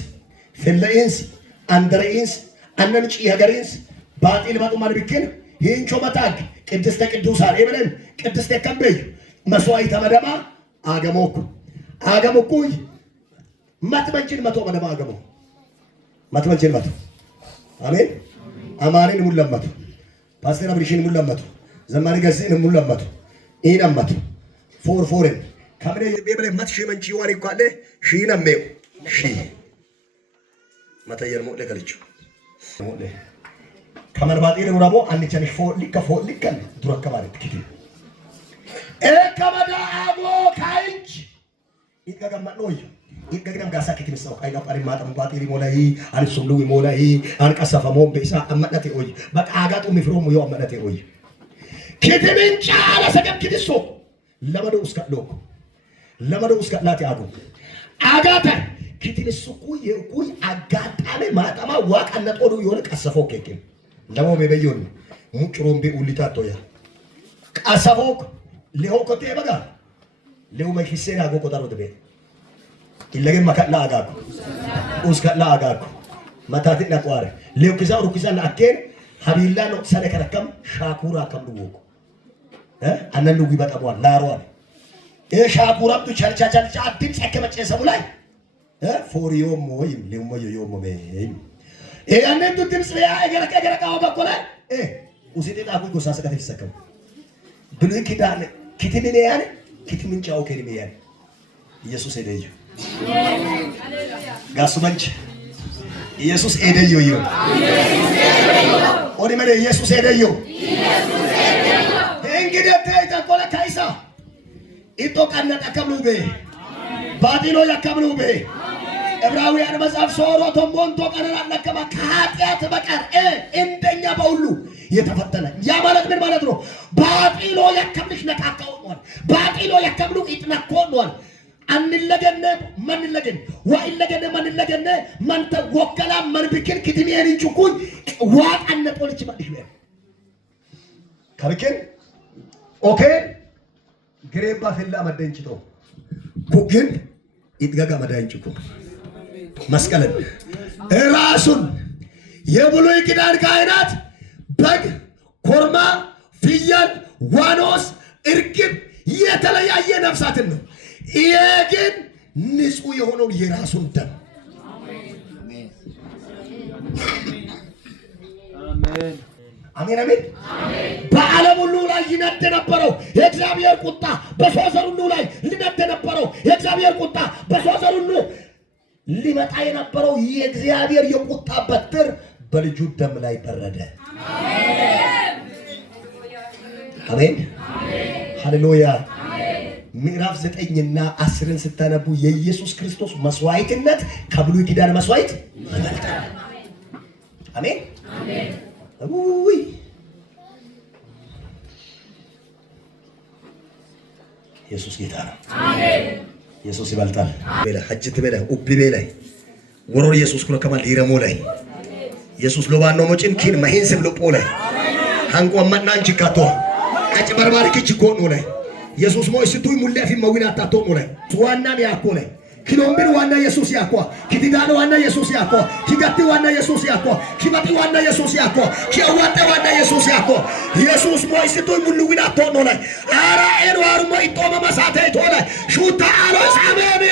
ፈለኢንስ አንድሬኢንስ አነንጭ ያገሬንስ ባጢል ማጡማል ቢከን ይንቾ መታግ ቅድስተ ቅዱሳን ይብለን ቅድስተ ከበይ መስዋዕት መደማ አገሞኩ ማትመንችን መቶ መደማ አገሞ ማትመንችን መቶ አሜን አማሪን ሙለመቱ ፓስተር አብሪሽን ሙለመቱ ዘማሪ ገዝን ሙለመቱ ኢነመቱ ፎርን ካምኔ ቤበለ ማትሽ መንቺ ዋሪ ኳለ ሺነሜው ሺ ማታየር ሞለ ከልቹ ሞለ ከመርባጤ ደውራቦ አንቻንሽ ፎሊከ ዱረከባለ ትኪቲ ከመዳ አቦ ካይንች ይገገማኖይ ይገገም ጋሳ ከትምሰው ካይጋ ፓሪ ማጣም ባጢሪ ሞላይ አንሱም ሉዊ ሞላይ አንቀሰፈሞም በኢሳ አመነቴ ኦይ በቃ አጋጡ ምፍሮም ይው አመነቴ ኦይ ከትምንጫ ለሰገም ክትሶ ለመዶ እስከ ላቲ አጋታ ክትንሱ ኩይ አጋጣሚ ማጣማ ዋቀነጦ ነው የሆነ ቀሰፈው ከከ ለሞ በበዮን ሙጭሮም በኡሊታቶያ ቀሰፈው ሊሆኮቴ በጋ ሌው መክሲና አጎ ቆጣሮ ደበ ይለገን መከላ አጋኩ ኡስከላ አጋኩ መታቲና ቋረ ሌው ከዛው ሩክዛና አከን ሀቢላ ነው ሰለከረከም ሻኩራ ከምዱጎ አነሉ ይበጣቧል ላሯል ሻኩራም ቸርቻቻቻ አዲስ አከመጨ ሰሙላይ ፎሪዮም ወይም ሌው ሞሜ ያንን ድምጽ ያ ገረቃው በቆለ ኡሲጤታ አኩ ጎሳ ሰከተ ይሰከም ብሉይ ኪዳን ኪቲምን ያኔ ኪቲምን ጫው ከሪም ያኔ ኢየሱስ ሄደዩ ጋሱ መንች ኢየሱስ ሄደዩ ይሁን ኦዲ መለ ኢየሱስ ሄደዩ እንግዲህ ተቆለ ካይሳ ኢጦቃና ተከምሉቤ ባዲሎ ያከምሉቤ ዕብራውያን መጽሐፍ ሶሮቶ ሞንቶ ቀረራ ለከማ ከኃጢአት በቀር እንደኛ በሁሉ የተፈተነ ያ ማለት ምን ማለት ነው? ባጢሎ ያከምልሽ ነካካው ነው። ባጢሎ ያከምሉ ይጥነኮ ነው። አንለገነ ማንለገነ ወይለገነ ማንለገነ ማንተ ወከላ መንብክን ክትሚያን እንጭኩኝ ዋጣነ ፖሊስ ማለት ነው። ከብከን ኦኬ ግሬባ ፈላ መደንጭቶ ኩግን ይጥጋጋ መዳንጭኩ መስቀልን ራሱን የብሉይ ኪዳን ካህናት በግ፣ ኮርማ፣ ፍየል፣ ዋኖስ፣ እርግብ የተለያየ ነፍሳትን ነው። ይሄ ግን ንጹህ የሆነው የራሱን ደም አሜን አሜን። በዓለም ሁሉ ላይ ይነድ የነበረው የእግዚአብሔር ቁጣ በሰው ዘር ሁሉ ላይ ሊነድ የነበረው የእግዚአብሔር ቁጣ በሰው ዘር ሁሉ ሊመጣ የነበረው የእግዚአብሔር የቁጣ በትር በልጁ ደም ላይ በረደ። አሜን አሜን ሃሌሉያ። ምዕራፍ 9 እና 10ን ስታነቡ የኢየሱስ ክርስቶስ መስዋዕትነት ከብሉይ ኪዳን መስዋዕት ይበልጣል። አሜን አሜን። ውይ ኢየሱስ ጌታ ነው። አሜን። ኢየሱስ ይበልጣል። በለ ሐጅት በለ ኡቢ በለ ወሮር ኢየሱስ ኩነ ከማል ይረሞ ላይ ኢየሱስ ሎባኖ ሞጭን ኪን ማሂን ስም ልጶ ላይ አንቆ ማናንቺ ካቶ አጭ በርባርክ ቺኮ ነው ላይ ኢየሱስ ሞይ ስቱይ ሙላፊ መዊና ታቶ ነው ላይ ዋናም ያኮ ላይ ኪሎምቢር ዋና ኢየሱስ ያኮ ኪዲዳን ዋና ኢየሱስ ያኮ ኪጋቲ ዋና ኢየሱስ ያኮ ኪባቲ ዋና ኢየሱስ ያኮ ኪያዋጣ ዋና ኢየሱስ ያኮ ኢየሱስ ሞይ ስቱይ ሙሉዊና ታቶ ነው ላይ አራ ኤሮ አርሞ ኢጦማ ማሳተ ይቶላ ሹታ አሎ ሳሜኒ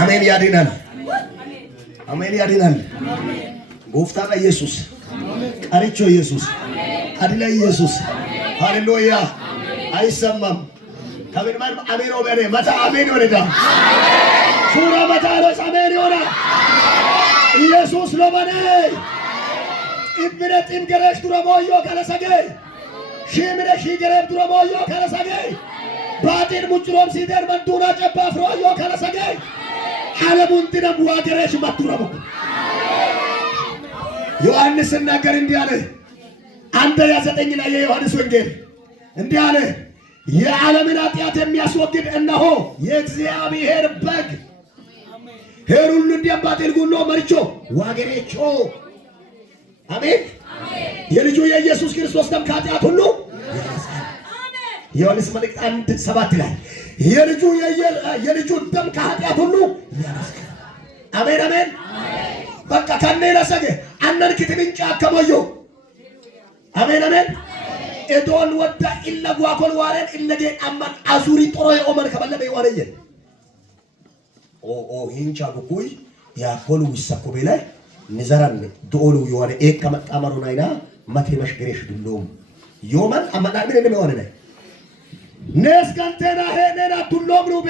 አሜን ያድናል። አሜን ያድናል። ጎፍታና ኢየሱስ ቀሪቾ ኢየሱስ አድላ ኢየሱስ ሃሌሉያ። አይሰማም ከምን አሜን ወበኔ መታ አሜን ወለዳ ሱራ መታ አሎስ አሜን ወራ ኢየሱስ ለማኔ ኢብነት ኢምገረሽ ድረሞዮ ካለሰገ ሺምረ ሺገረብ ድረሞዮ ካለሰገ ባጢን ሙጭሮም ሲደር መንዱና ጨባፍሮዮ ካለሰገ ዓለሙን ድነም ዋገረሽ ማቱራሙ ዮሐንስ ሲናገር እንዲህ አለ። አንደኛ 9 ላይ የዮሐንስ ወንጌል እንዲህ አለ፣ የዓለምን ኃጢአት የሚያስወግድ እነሆ የእግዚአብሔር በግ ሄሩሉ እንዲያባቴል ጉሎ መርቾ ዋገሬቾ አሜን። የልጁ የኢየሱስ ክርስቶስ ደም ከኃጢአት ሁሉ ዮሐንስ መልእክት 1:7 ላይ የልጁ ደም ከኃጢአት ሁሉ ያነጻል። አሜን አሜን። በቃ ከኔ ለሰገ አነን ክትምንጫ ከሞዮ አሜን አሜን። ኤዶን ወዳ ኢለጓ ኮል ዋረን ኢለጌ አማን አዙሪ ጦሮ የኦመር ከበለበ ይዋረየ ኦ ሂንቻ ጉኩይ ያ ኮል ውሰኮ በላይ ንዘራን ዶሉ ይዋረ ኤክ ከመጣመሩ ናይና ማቴ መሽገሬሽ ድሎም ዮማን አማና ምን እንደሆነ ነው ነስ ካንተና ሄነና ዱሎም ሩቤ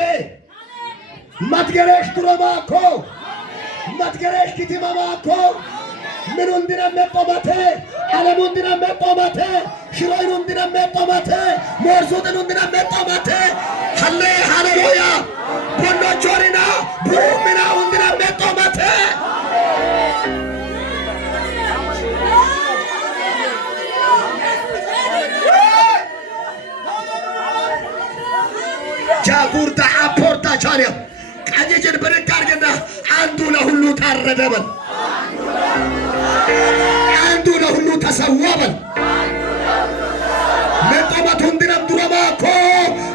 ማትገሬሽ ድሮማኮ ማትገሬሽ ኪቲማማኮ ምን እንድና መጣማተ ዓለም እንድና መጣማተ ሽሮይን እንድና መጣማተ ሞርሶትን እንድና መጣማተ ሃሌ ሃሌሉያ ቦንዶቾሪና ቡሚና እንድና መጣማተ ጃጉርታ አፖርታ ቻሪያ ቀጀጀን በረካርገና አንዱ ለሁሉ ታረደበል አንዱ ለሁሉ ተሰዋበል መጣማቱ እንድነም ድረማኮ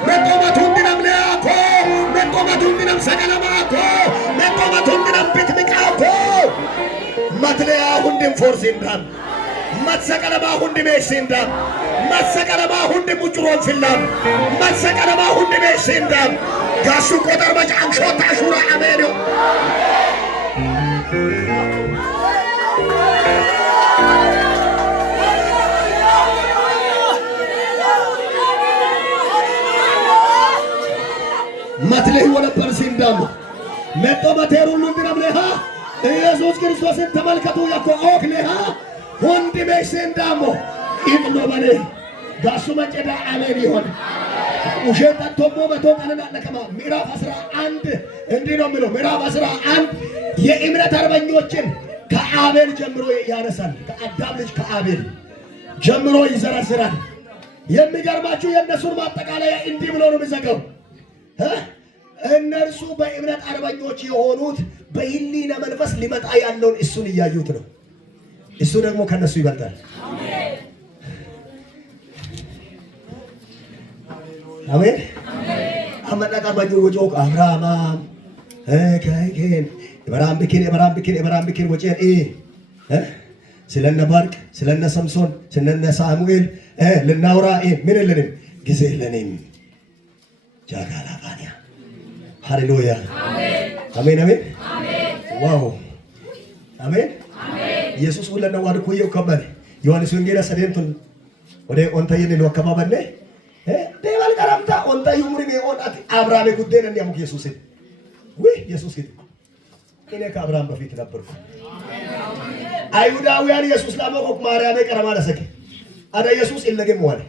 መጣማቱ እንድነም ለያኮ መጣማቱ እንድነም ሰቀለማኮ መጣማቱ እንድነም ብትምቃኮ ማትለያ ሁንድም ፎርሲንዳም ማትሰቀለማ ሁንድ ሜሽንዳም ማትሰቀለማ ሁንድ ሙጭሮን ፊላም ማትሰቀለማ ሁንድ ሜሽንዳም ጋሱ ቆጠር መጫንሾ ታሹራ አሜኖ ማትለይ ወለበር ሲንዳም መጦ ማቴሩሉ እንድነምለሃ ኢየሱስ ክርስቶስን ተመልከቱ ያኮ ኦክለሃ ሁንድ ሜሽንዳም ኢጥሎ በኔ ጋሱ መጨዳ አሜን ይሆን ውሸት ተቶሞ መቶ ቀንና ለከማ ምዕራፍ 11 እንዲህ ነው የሚለው። ምዕራፍ 11 የእምነት አርበኞችን ከአቤል ጀምሮ ያነሳል። ከአዳም ልጅ ከአቤል ጀምሮ ይዘረዝራል። የሚገርማችሁ የእነሱን ማጠቃለያ እንዲህ ብሎ ነው የሚዘጋው። እነርሱ በእምነት አርበኞች የሆኑት በህሊና መንፈስ ሊመጣ ያለውን እሱን እያዩት ነው። እሱ ደግሞ ከነሱ ይበልጣል። አሜን አመጣጣ ባጆ ወጆቅ አብራማ ከይከን የበራምብኪን ወጨን ስለነ ባርቅ ስለነ ሰምሶን ስለነ ሳሙኤል ልናውራ ምን የለንም ጊዜ የለንም። ጃጋላባንያ ሃሌሉያ አሜን አሜን ዋው አሜን ኢየሱስ ወለና ዋድኩ ይከበል ዮሐንስ ወንጌል ሰደንቱን ወደ ኦንታየን ነው አከባበለ ደባል ቀረምታ ኦንታዩ ሙሪ ኦንአት አብራም ጉዴን እንዲያሙ ኢየሱስ ወይ ኢየሱስ እኔ ከአብራም በፊት ነበርኩ አይሁዳውያን ኢየሱስ ላመቆቅ ማርያም ቀረማ ለሰከ አዳ ኢየሱስ ይለገም ወለ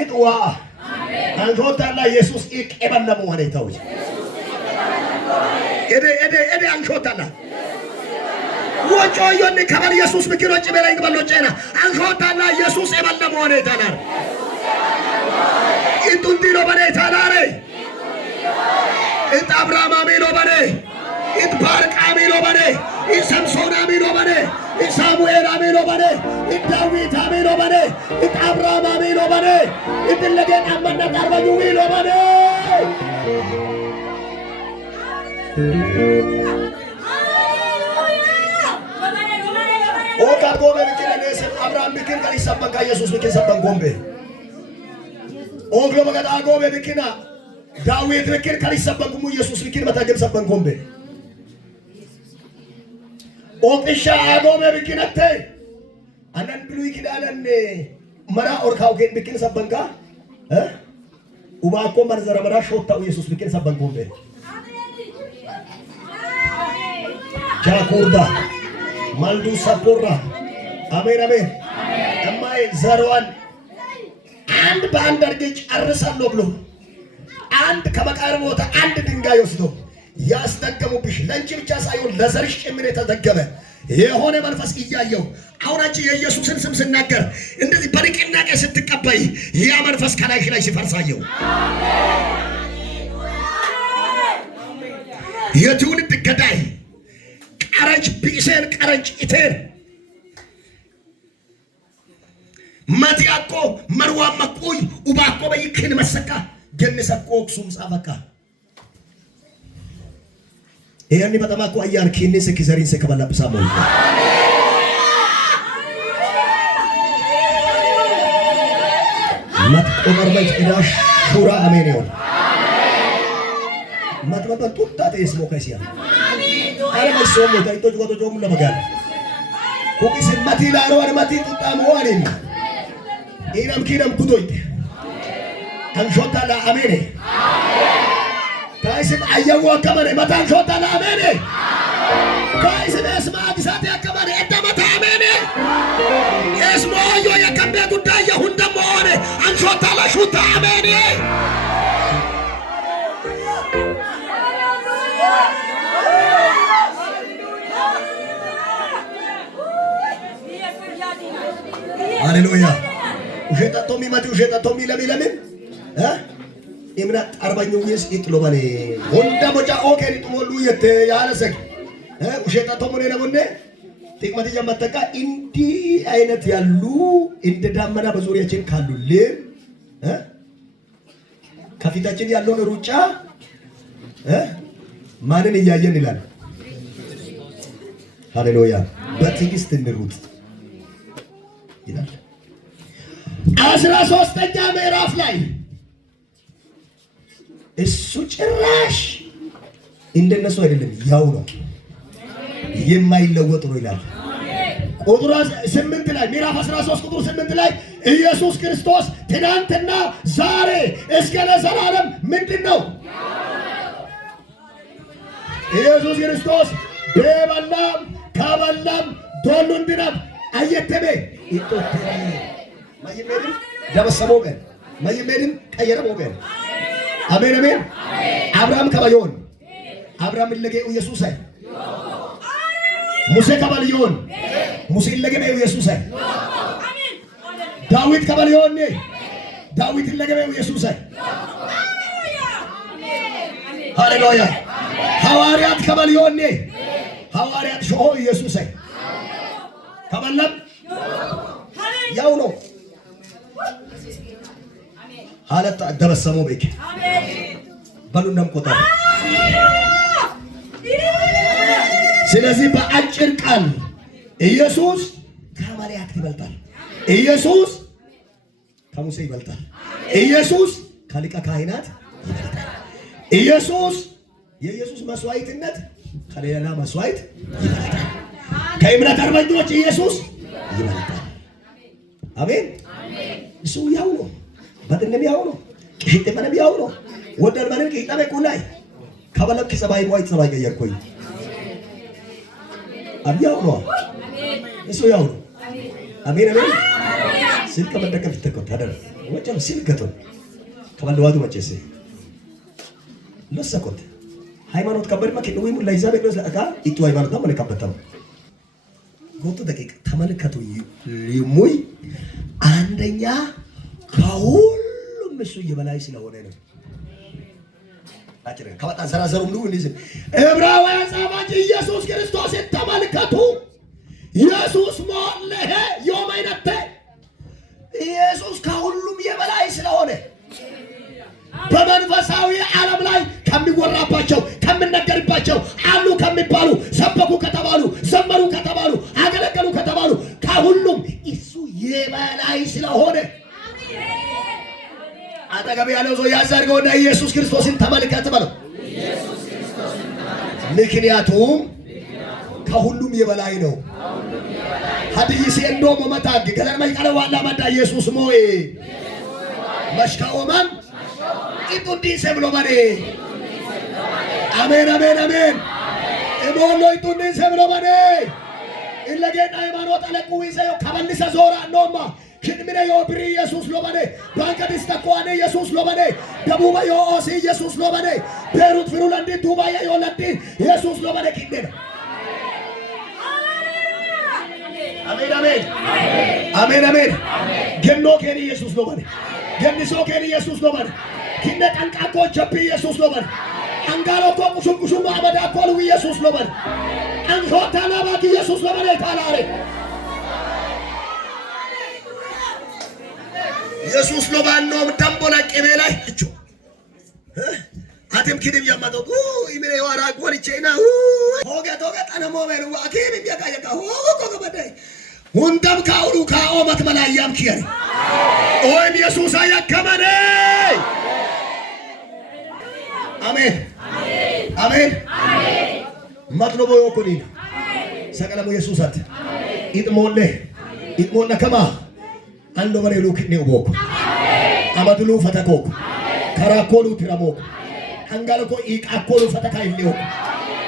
ኢጥዋ አንጆታላ ኢየሱስ ይቀበለም ወለ ይታወጅ ኤደ አንጆታላ ወጮዮኒ ከበል ኢየሱስ ምክሮጭ በላይ ግበሎጨና አንጆታላ ኢየሱስ ይበለም ወለ ይታላር ኢንቱንዲሎ በለ ይታላረ ኢት አብርሃም አሜሎ በለ ኢት ባርቅ አሜሎ በለ ኢት ሰምሶን አሜሎ በለ ኢት ሳሙኤል አሜሎ በለ ኢት ዳዊት አሜሎ በለ ኢት አብርሃም አሜሎ በለ ኢት ለገን አመና ታርባዩ ዊሎ በለ ኦካ ጎበ ለከነሰ አብርሃም ቢክን ጋር ይሰበካ ኢየሱስ ቢክን ሰበን ጎምቤ ኦግሎ በገዳ ጎበ ቢክና ዳዊት ቢክን ጋር ይሰበን ጉሙ ኢየሱስ ቢክን መታገም ሰበን ጎምቤ ኦቅሻ አጎበ ቢክነተ አነን ብሉ ይክዳለን መራ ኦርካው ገን ቢክን ሰበንካ ኡባኮ ማርዘራ መራ ሾታው ኢየሱስ ቢክን ሰበን ጎምቤ ጃኩርዳ ማልዱ ሰፖራ አሜን አሜን እማይ ዘሯን አንድ በአንድ አድርጌ ጨርሳለሁ ብሎ አንድ ከመቃብር ቦታ አንድ ድንጋይ ወስዶ ያስደገሙብሽ ለንቺ ብቻ ሳይሆን ለዘርሽ ጭምር የተደገመ የሆነ መንፈስ እያየው አሁን አንቺ የኢየሱስን ስም ስናገር እንደዚህ በንቅናቄ ስትቀበይ ያ መንፈስ ከላይሽ ላይ ሲፈርሳየው የትውልድ ገዳይ ቀረጭ ቢሴን ቀረጭ ኢቴን ማቲያቆ መርዋ መቁይ ኡባቆ በይክን መሰካ ገነሰቆ ሱም ጻፈካ ይሄን በጣም አያን ኪኒስ ከዘሪን ሰከባላብሳ ሞልታ ማትቆመር ማይጭዳሽ ሹራ አሜን ይሁን ማትበጣ ጡጣ ተስሞ ከሲያ አረም ሶሞ ታይቶ ጆቶ ጆሙ ለመጋል ኩቂስ ማቲ ላሮ አርማቲ ጡጣ ሞዋኔን ኢናም ኪናም ኩዶይት አንሾታ ለአሜን ካይስም አየው አከመረ መታን ሾታ ለአሜን ካይስም እስማ ግሳት ያከመረ እደመታ አሜን እስሞ ዮ የከበ ጉዳይ ይሁን ደሞ ሆነ አንሾታ ለሹታ አሜን ሃሌሉያ ውሸጣቶሚ ማቲ ውሸጣቶሚ ለምን እምነት አርባኛው ወይስ ይጥሎባኔ ወንዳ ቦጫ ኦኬ ይጥሞሉ የተ ያለሰክ ውሸጣቶሙ ለምን ጥቅመት የማተካ እንዲህ አይነት ያሉ እንደ ዳመና በዙሪያችን ካሉልን ከፊታችን ያለውን ሩጫ ማንን እያየን ይላል ሃሌሉያ በትዕግስት እንሩጥ ይላል 13ኛ ምዕራፍ ላይ እሱ ጭራሽ እንደነሱ አይደለም ያው ነው የማይለወጥ ነው ይላል ቁጥር 8 ላይ ምዕራፍ 13 ቁጥር 8 ላይ ኢየሱስ ክርስቶስ ትናንትና ዛሬ እስከ ለዘላለም ምንድነው ኢየሱስ ክርስቶስ በበላም ከበላም ዶሉ እንድናም አየተበ ኢጦቴ ማይሜድም ደበሰቦገን ማይሜድም ቀየረቦገን አሜን አሜን አብርሃም ከባዮን አብርሃም ለገው ኢየሱስ አይ ሙሴ ከባልዮን ሙሴ ለገው ኢየሱስ አይ ዳዊት ከባልዮን ዳዊት ለገው ኢየሱስ አይ ሃሌሉያ ሐዋርያት ከባልዮን ሐዋርያት ሾሆ ኢየሱስ አይ ከበለም ያው ነው ሐለታ ደበሰሞ በክ በሉንም ቆጣ ስለዚህ በአጭር ቃል ኢየሱስ ከሐዋርያት ይበልጣል ኢየሱስ ከሙሴ ይበልጣል ኢየሱስ ከሊቀ ካህናት ይበልጣል ኢየሱስ የኢየሱስ መስዋዕትነት ከሌላ መስዋዕት ይበልጣል ከእምነት አርበኞች ኢየሱስ ይበልጣል አሜን እሱ ያው ነው በደንብ ያው ነው ቅሽጥ በደንብ ያው ነው ወደር በደንብ ቅሽጣ በቁላይ ከበለክ ሰባይ ሞይ ሰባይ ቀየርኩኝ አብያው ነው እሱ ያው ነው። አሜን አሜን። ስልክ መደቀፍ ይተከው ታደረ ወጨም ስልከቶ ከመለዋቱ መጨሰ ለሰኮት ሃይማኖት ከበድ ማከ ነው ወይ ለይዛ በቅረስ ለአካ ኢቱ ሃይማኖት ነው ለከበተው ጎቱ ደቂቃ ተመልከቱ። ሊሙይ አንደኛ ከሁሉም እሱ የበላይ ስለሆነ ነው። አጭር ከወጣ ዘራዘሩ ሁሉ እንደዚህ ዕብራውያን ጻፋች ኢየሱስ ክርስቶስ ተመልከቱ። ኢየሱስ ሞለሄ ዮማይነተ ኢየሱስ ከሁሉም የበላይ ስለሆነ በመንፈሳዊ ዓለም ላይ ከሚወራባቸው ከሚነገርባቸው አሉ ከሚባሉ ሰበኩ ከተባሉ ዘመሩ ከተባሉ አገለገሉ ከተባሉ ከሁሉም እሱ የበላይ ስለሆነ አጠገብ ያለው ሰው ያዛርገውና ኢየሱስ ክርስቶስን ተመልከት በለው። ምክንያቱም ከሁሉም የበላይ ነው። ሀዲስ እንዶ መመታግ ገለማይ ቃለ ዋላ ማዳ ኢየሱስ ሞይ መሽካኦማን ኢጡንዲ ሰብሎ ማሬ አሜን አሜን አሜን እሞሎ ኢጡንዲ ሰብሎ ማሬ ኢለገና ሃይማኖት አለቁ ይዘዮ ከመልሰ ዞራ ኖማ ክንምነ ዮብሪ ኢየሱስ ሎማኔ ባንከዲስ ተቋኔ ኢየሱስ ሎማኔ ደቡባ ዮኦሲ ኢየሱስ ሎማኔ ቤሩት ፍሩላንዲ ዱባይ ዮላንዲ ኢየሱስ ሎማኔ ኪንደና አሜን አሜን አሜን አሜን ገኖ ከኒ ኢየሱስ ሎማኔ ገኒሶ ከኒ ኢየሱስ ሎማኔ ኪንደ ቀንቃቆ ጀቢ ኢየሱስ ሎማኔ አንጋሎ ኮቁሹ ማበዳ ኮሉ ኢየሱስ ሎማኔ አንሾታና ባቲ ኢየሱስ ሎማኔ ታላሬ ኢየሱስ ሎባኖ ደምቦላ ቀቤ ላይ እቹ አተም ኪድም ያማዶ ኢሜ ዋራ ቆልቼና ሆገ ጠነሞ በሩ አኪም ያቃየቃ ሆጎ በደይ ሁንደም ካውሩ ካኦመት መላያም ኪያሪ ኦይ ኢየሱስ አያከመነ አሜን አሜን ማጥሎቦ ይኮኒ ሰቀለሙ ኢየሱስ አት ኢጥሞለ ከማ አንዶ በሬሉ ከኔው ቦኩ አማዱሉ ፈተኮኩ ከራኮሉ ትራሞኩ አንጋለኮ ኢቃኮሉ ፈተካ ይለው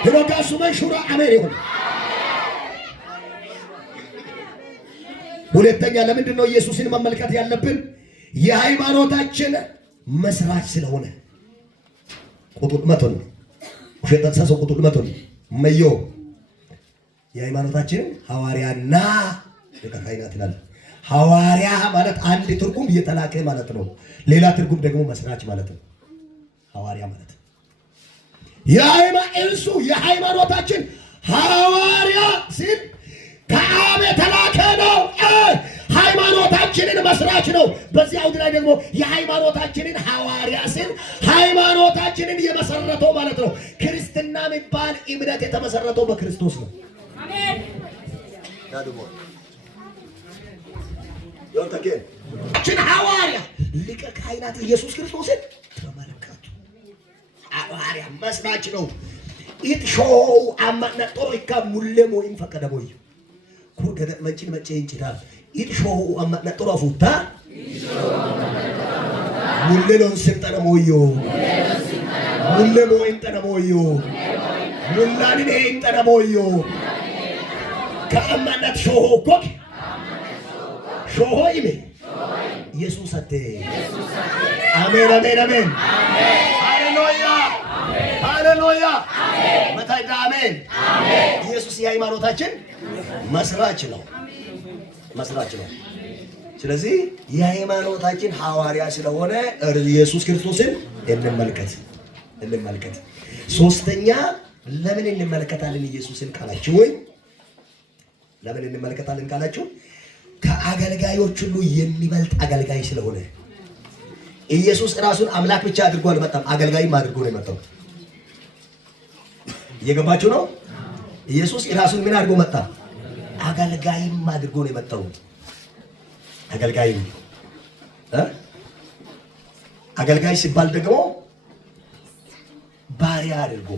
ህሮጋሱ መንሹራ አሜን ይሁን። ሁለተኛ ለምንድን ነው ኢየሱስን መመልከት ያለብን? የሃይማኖታችን መስራች ስለሆነ ቁጥር መቶን ሸጣሳሶ ቁጥር መቶን መዮ የሃይማኖታችን ሐዋርያና ሊቀ ካህናት ይላል። ሐዋርያ ማለት አንድ ትርጉም እየተላከ ማለት ነው። ሌላ ትርጉም ደግሞ መስራች ማለት ነው። ሐዋርያ ማለት የሃይማኖታችን ሐዋርያ ሲል ከአብ የተላከ ነው። ሃይማኖታችንን መስራች ነው። በዚህ አውድ ላይ ደግሞ የሃይማኖታችንን ሐዋርያ ሲል ሃይማኖታችንን የመሰረተው ማለት ነው። ክርስትና የሚባል እምነት የተመሰረተው በክርስቶስ ነው። አሜን። ችን ሐዋርያ ሊቀ ካህናት ኢየሱስ ክርስቶስን ተመልከቱ። ሐዋርያ መስራች ነው። ኢትሾው አማነጦሮ ይካሙለሞ ይንፈቀደሞይ ኩገደ መንቺን መጨ ይንጭዳል ኢትሾው አማነጦሮ አፉታ ሙለሎን ስንጠነሞዮ ሙለሞ ይንጠነሞዮ ሙላንን ይንጠነሞዮ ከአማነት ሾሆ ኮክ ሾሆ ይሜ ኢየሱስ አተ አሜን አሜን አሜን ሃሌሉያ ሃሌሉያ መታይዳ አሜን ኢየሱስ የሃይማኖታችን መስራች ነው። ስለዚህ የሃይማኖታችን ሐዋርያ ስለሆነ ኢየሱስ ክርስቶስን እንመልከት። ሶስተኛ ለምን እንመለከታለን ኢየሱስን ካላችሁ ወይ ለምን እንመለከታለን ካላችሁ ከአገልጋዮች ሁሉ የሚበልጥ አገልጋይ ስለሆነ ኢየሱስ ራሱን አምላክ ብቻ አድርጎ አልመጣም፣ አገልጋይም አድርጎ ነው የመጣው። እየገባችሁ ነው? ኢየሱስ ራሱን ምን አድርጎ መጣ? አገልጋይም አድርጎ ነው የመጣው። አገልጋይ ሲባል ደግሞ ባሪያ አድርጎ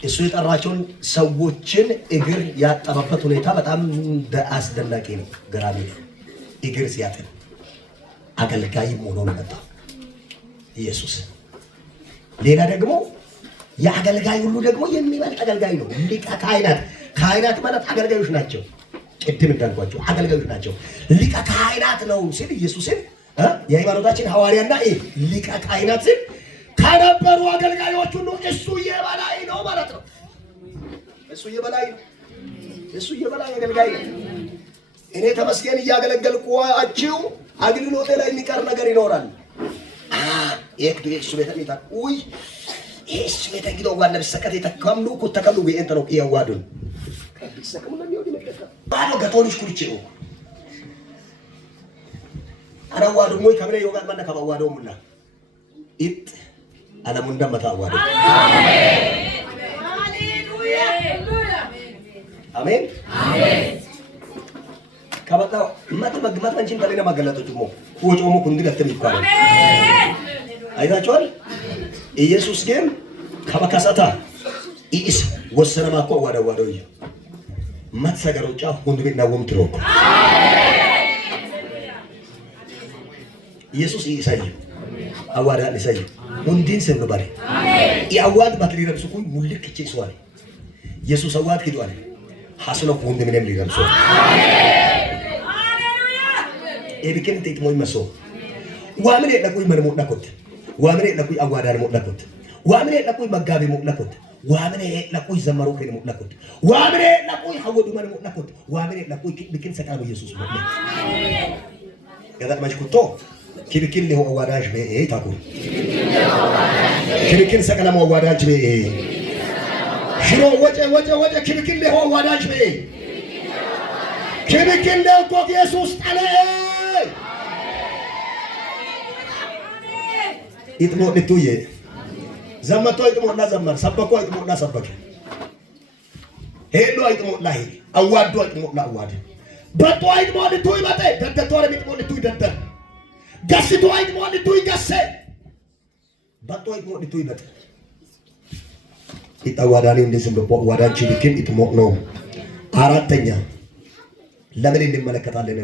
እሱ የጠራቸውን ሰዎችን እግር ያጠበበት ሁኔታ በጣም አስደናቂ ነው፣ ገራሚ ነው። እግር ሲያጥብ አገልጋይም ሆኖ ነው የመጣው ኢየሱስ። ሌላ ደግሞ የአገልጋይ ሁሉ ደግሞ የሚበልጥ አገልጋይ ነው። ሊቀ ካህናት ማለት አገልጋዮች ናቸው። ቅድም እንዳልኳቸው አገልጋዮች ናቸው። ሊቀ ካህናት ነው ሲል ኢየሱስን የሃይማኖታችን ሐዋርያና ሊቀ ካህናት ሲል ከነበሩ አገልጋዮች ሁሉ እሱ የበላይ ነው ማለት ነው። እሱ የበላይ ነው። እሱ የበላይ አገልጋይ ነው። እኔ ተመስገን እያገለገልኳችሁ አገልግሎቴ ላይ የሚቀር ነገር ይኖራል። እሱ ቤተ ሚታ ውይ እሱ ቤተ ጊዜው ዋና በሰከተ ተከምሉ ኩተከሉ ወይንተ ነው ያዋዱን ሰከሙ ነው የሚወድ መከታ ባዶ ጋቶሊሽ ኩልቺው አራዋዱ ሞይ ከብረ ይወጋል ማና ከባዋዶ ሙላ ኢት አለሙን ደመታ አዋዶ አሜን አሜን ከበጣው መግመት አንቺን በሌላ ማገለጦች ሞ ወጮሙ ኩንዲ ለተም ይባላል አይታችኋል። ኢየሱስ ግን ከበከሰታ ኢስ ወሰነማኮ ዋዳዋዶ ማትሰገሮጫ ሁንዱ ቢናወም ትሮኮ ኢየሱስ ይሳይ አዋዳ ይሳይ ሁንዲን ሰብባሪ ያዋድ ባትሊረብሱ ሙልክ እቺ ሷሪ ኢየሱስ አዋድ ኪዷል ሐስሎ ሁንዱ ምንም ሊረብሱ ኤቢከን ተይትሞይ መሶ ዋምን ለቁይ መልሞ ለኮት ዋምን ለቁይ አዋዳር ሞ ለኮት ዋምን ለቁይ መጋቢ ሞ ለኮት ዋምን ለቁይ ዘመሩ ከነ ሞ ለኮት ዋምን ለቁይ ሐወዱ መልሞ ለኮት ዋምን ለቁይ ቢከን ሰቃሉ ኢየሱስ ሞ አሜን ገዳት ማሽኩቶ ኪብኪን ለሆ አዋዳሽ በኤ ታኩ ኪብኪን ሰቀለ ሞ አዋዳሽ በኤ ሽሮ ወጨ ኪብኪን ለሆ አዋዳሽ በኤ ኪብኪን ለኮ ኢየሱስ ጣለ ኢትሞ ልቱዬ ዘመቶ ኢትሞና ዘመር ሰበኮ ኢትሞና ሰበከ ሄሎ ኢትሞና ሄ አዋዶ ኢትሞና አዋድ በቶ ኢትሞ ልቱይ በተ ደደቶረ ኢትሞ ልቱይ ደደ ገስቶ ኢትሞ ልቱይ ገሰ በቶ ኢትሞ ልቱይ በተ ኢታዋዳኒ እንደዚህ በፖ ዋዳንቺ ልክን ኢትሞ ነው። አራተኛ ለምን እንመለከታለን?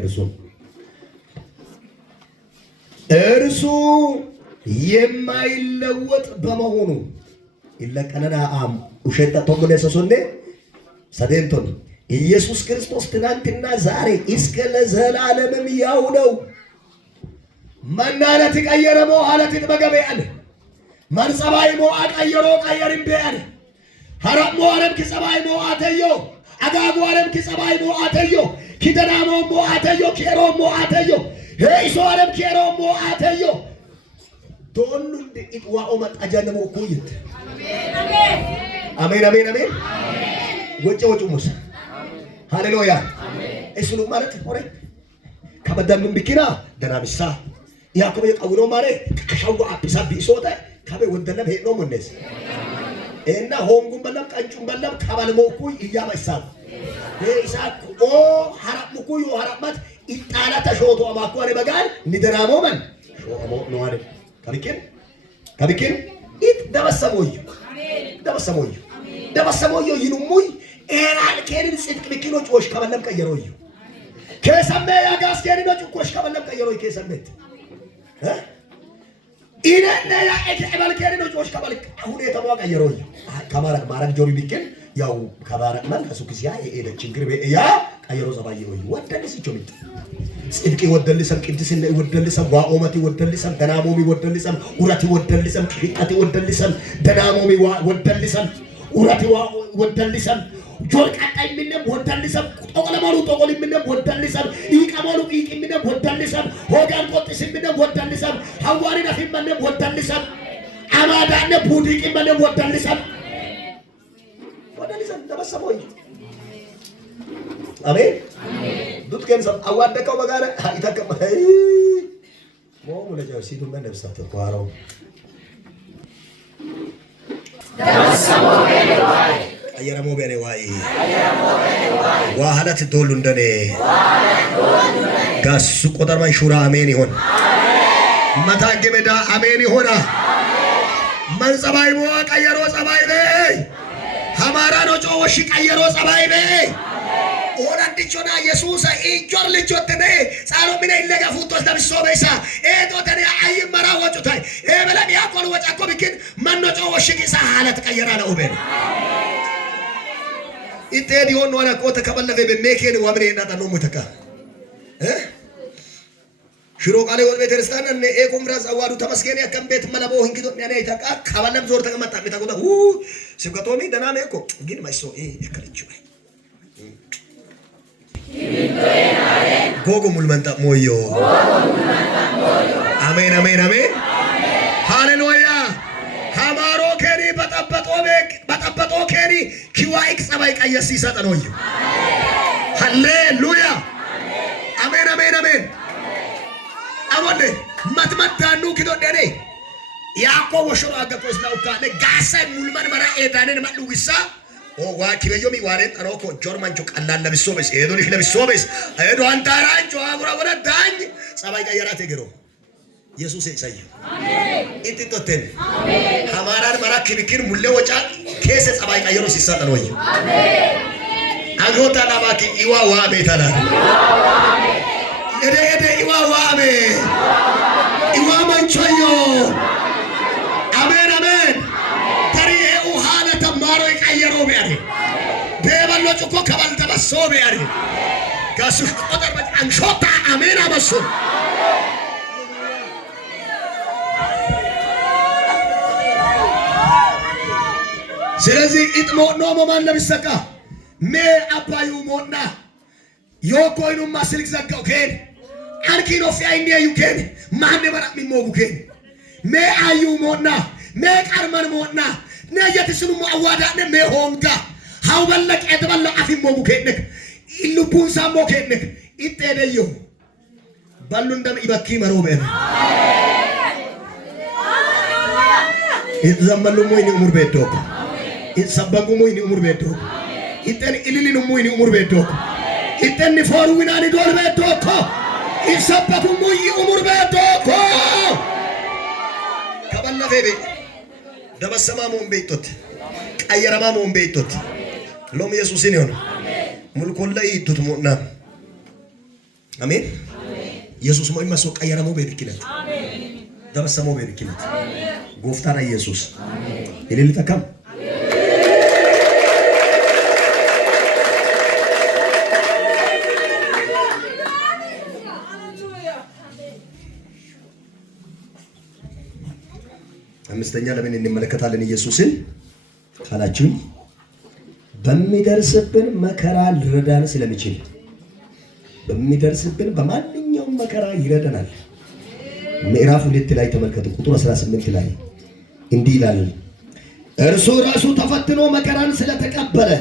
እርሱ የማይለወጥ በመሆኑ ይለቀነና ውሸታ ተሞለሰሶኔ ሰደንቶን ኢየሱስ ክርስቶስ ትናንትና ዛሬ እስከ ለዘላለምም ያው ነው። መናለት ቀየረሞ አለት በገበያለ መንጸባይ ሞ አቀየሮ ቀየርም ቢያለ ሐራሞ አለም ከጸባይ ሞ አተዮ አጋጉ አለም ከጸባይ ሞ አተዮ ኪደናሞ ሞ አተዮ ኬሮ ሞ አተዮ ሄይሶ አለም ኬሮ ሞ አተዮ ዶሉንድ ኢጥዋኦ መጣጃነሞ ኩይት አሜን አሜን አሜን ወጭ ሙሳ ሃሌሉያ እሱሉ ማለት ሆነ ከበደም ቢኪና ደናብሳ ያኮበ የቀውኖ ማለት ከሻዋ አብሳ ቢሶተ ከበ ወደለም ሄኖ ሞነስ እና ሆንጉን በለም ቀንጩን በለም ካባልሞ ኩይ ይያመሳል ኢሳክ ኦ ሐራም ኩይ ሐራማት ኢጣላ ተሾቶ አማኳሪ በጋል ንደራሞ ማን ሾሞ ነው አይደል ከብኪን ኢት ደበሰሞዩ ይኑሙይ ኤራል ከሪን ጽድቅ ብኪኖች ወሽ ከበለም ቀየሮዩ ከሰመ ያጋስ ከሪኖች ወሽ ከበለም ቀየሮዩ ከሰመት ኢነነ ያ እከበል ከሪኖች ወሽ ከበል አሁን የተባው ቀየሮዩ ከማረክ ጆሪ ብኪን ያው ከባረክ ማን ከሱ ክሲያ ኤደ ችግር ያ ቀየሮ ዘባየሮዩ ወደልስ ጆሚት ጽድቅ ወደልሰም ቅድስና ወደልሰም ዋኦመት ወደልሰም ደናሞሚ ወደልሰም ኡራቲ ወደልሰም ቂጣቲ ወደልሰም ደናሞሚ ወደልሰም ኡራቲ ወደልሰም ጆር ቀጣይ ምንም ወደልሰም ጦቆለማሉ ጦቆል ምንም ወደልሰም ይቀማሉ ይቅ ምንም ወደልሰም ሆጋን ቆጥስ ምንም ወደልሰም ሐዋሪና ምንም ወደልሰም አማዳነ ቡዲቅ ምንም ወደልሰም ተበሰሞይ አሜን ዱት ከንሰ አዋደቀው በጋራ ይተከመ ሞሙ ለጃው ሲዱ መንብሳተ ቋራው አየረሞ በኔዋይ ዋሃላት ዶሉ እንደኔ ጋሱ ቆጠርማን ሹራ አሜን ይሆን መታገመዳ አሜን ይሆና መንጸባይ ሞ ቀየሮ ጸባይ በይ ሐማራ ነው ጮሽ ቀየሮ ጸባይ በይ ኦራንዲቾና ኢየሱስ ኢጆር ልጆተነ ጻሎ ምን ይለጋፉቶስ ለብሶ በይሳ ኤዶተነ አይመራ ወጩታይ ኤበለም ያቆል ወጫኮ ቢኪን ማኖ ጮሽ ቂሳ ሐለት ቀየራ ነው ኦቤን ኢቴዲ ሆኖ አና ቆተ ከበለፈ በሜኬን ወብሬ እናጣ ነው ሙተካ ሽሮ ቃለ ወደ ቤተክርስቲያን እነ ኤኮምራስ አዋዱ ተመስገን ያከም ቤት መለቦ እንግዶ ያኔ ይተቃ ከበለም ዞር ተቀመጣ ቤታቆታ ሲከቶሚ ደና ነው እኮ ግን ማይሶ እከለች ጎጎ ሙልመንታ ሞዮ አሜን አሜን አሜን ሃሌሉያ ሃማሮ ከሪ በጠበጦ ከሪ ኪዋይክ ጸባይ ቀየስ ይሰጥ ነው ሃሌሉያ አሜን አሜን አሜን አሞኔ ማትማታኑ ኪዶ ደኔ ያኮ ወሽሮ አገቆስ ነው ካለ ጋሳ ሙልመን መራ ኤዳንን ማሉዊሳ ዋ ኪበዮሚ ዋሬን አሮኮ ጆርማንቾ ቀላል ለብሶበስ ኤዶንሽ ለብሶበስ ኤዶ አንታራንቾ አቡራ ወደ ዳኝ ጸባይ ቀየራት ይገሮ ኢየሱስ ይሳይ አሜን ኢጥቶቴን አሜን ሐማራን መራ ኪብኪር ሙሌ ወጫ ከሰ ጸባይ ቀየሮ ሲሳጥ ነው አሜን አጎታ ላባኪ ኢዋ ዋ ቤታላ እደ ኢዋ ዋ አሜ ኢዋ መንቾዮ አሜን አሜን ተሪኤ ውሃለ ተማሮ ይቀየሮ ቢያሪ በበሎ ጭኮ ከባል ተበሶ ቢያሪ ጋሱ ቆጠር አንሾታ አሜን አበሱ ስለዚህ ኢጥሞ ነው ማን ለብሰካ ሜ አባዩ ሞና ዮኮይኑ ማስልክ ዘጋው ከን አንኪኖ ፊአይኒ ዩኬን ማን መራ ሚሞጉ ከን ሜ አዩ ሞና ሜ ቀርመን ሞና ነየትስኑ አዋዳነ ሜ ሆንጋ ሃው በለቅ የተበላ አፊ ሞጉ ከንክ ኢሉቡን ሳሞ ከንክ ኢጤደዩ ባሉ እንደም ይበኪ መሮበ ኢዘመሉ ሞይኒ ኡሙር ቤዶክ ኢሰበጉ ሞይኒ ኡሙር ቤዶክ ኢጤን ኢሊሊኑ ሞይኒ ኡሙር ቤዶክ ኢጤን ፎሩ ዊናኒ ዶል ቤዶክ ኢሰበጉ ሞይ ኡሙር ቤዶክ ከበለፈ ደበሰማ ሞን ቤቶት ቀየረማ ሞን ቤቶት ሎም ኢየሱስን ይሁን ሙልኮላ ይቱት ሞና አሜን ኢየሱስ ሞይ መስሎ ቀየረማ ቤድኪለት አሜን ደበሰማ ቤድኪለት አሜን ጎፍታራ ኢየሱስ አሜን ኢሊሊ ተከም አምስተኛ ለምን እንመለከታለን ኢየሱስን ካላችሁ በሚደርስብን መከራ ሊረዳን ስለሚችል በሚደርስብን በማንኛውም መከራ ይረዳናል። ምዕራፍ 2 ላይ ተመልከቱ ቁጥር 18 ላይ እንዲህ ይላል እርሱ ራሱ ተፈትኖ መከራን ስለተቀበለ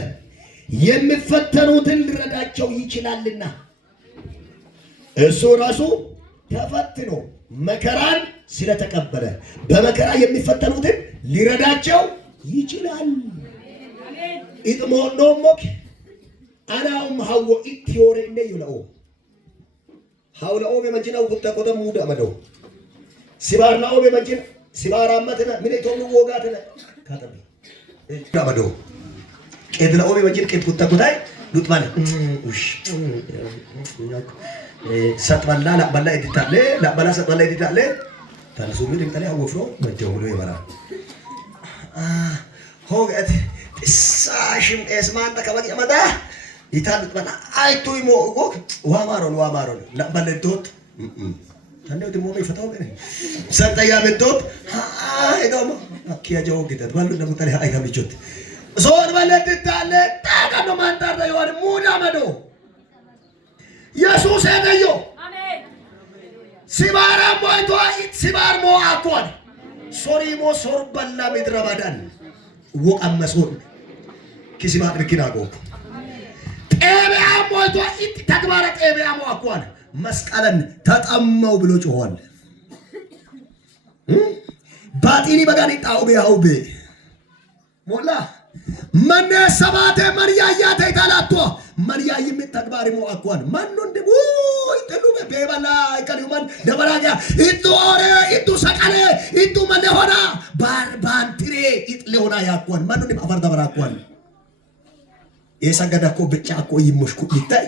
የሚፈተኑትን ሊረዳቸው ይችላልና እርሱ ራሱ ተፈትኖ መከራን ስለተቀበለ በመከራ የሚፈተኑትን ሊረዳቸው ይችላል። ኢጥሞኖሞክ አናውም ሀዎ ኢትዮሬ እንደ ይለው ሀውለው በመንጂናው ወጣቆተ ሙዳ መደው ሲባርናው በመንጂን ሲባራመተና ሚኔቶኑ ወጋተና ካተብ ዳመደው ቄድላው በመንጂን ቄድ ወጣቆታይ ሉጥማለ ኡሽ ሰጥባላ ላባላ እዲታለ ላባላ ሰጥባላ እዲታለ ታንሱ ምን እንጠለ አወፍሮ መደው ብሎ ይመራል ሆገት ሳሽም እስማን ተከበቂ አመዳ ይታል በና አይቱ ይሞጎክ ዋማሮን ላባለዶት ታንደው ደሞ ይፈታው ገነ ሰጠያ በዶት አይዶም አኪያጆ ግደት ባሉ ደምታለ አይካምቾት ሶን ባለድታለ ታቀኖ ማንታር ይወር ሙዳ መዶ ኢየሱስ ሄደዮ አሜን ሲባራ ሞይቶ ሲባር ሞ አቆን ሶሪሞ ሶርበላ ምድረባዳን ወቀመሶን ኪሲማ ድርኪናጎ ጤቢያ ሞይቶ ኢት ተግባረ ጤቢያ ሞ አቆን መስቀለን ተጠመው ብሎ ጮሆን ባጢኒ በጋኒ ጣውቤ አውቤ ሞላ ማነ ሰባተ ማርያያተ ይታላቶ ማርያይም ተግባሪ ሞ አቆን ማኑ እንደው ይተሉ በበላ ከሉማን ደበራጋ ኢቶሬ ኢቱ ሰቀለ ኢቱ መለሆና ባንትሬ ኢጥለሆና ያቆን ማኑ እንደው አፈር ደበራ አቆን የሰገደኮ ብቻ አቆ ይሙሽኩ ይታይ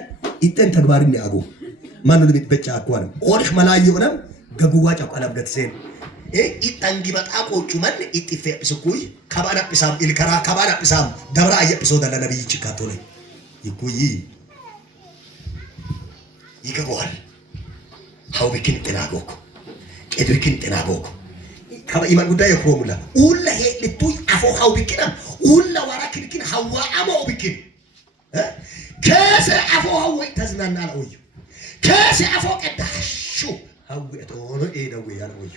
ኢተን ተግባሪን ያጎ ማኑ እንደው ብቻ አቆን ኦርሽ መላየውንም ገጉዋጭ አቆላም ገትሴን ኢጣንጊ በጣቆ ጩመን ኢጥፌ ስኩይ ከባና ጲሳም ኢልከራ ከባና ጲሳም ደብራ አየጲሶ ደለ ነብይ ይችካቶ ላይ ይቆይ ይገባዋል ሀውብክን ጥናጎኩ ቄድርክን ጥናጎኩ ከኢማን ጉዳይ የክሮሙላ ሁላ ሄልቱ አፎ ሀውብክና ሁላ ዋራክልክን ሀዋ አሞብክን ከሰ አፎ ሀወይ ተዝናና አልወዩ ከሰ አፎ ቀዳሹ ሀዊ ተሆነ ኤደው ያልወዩ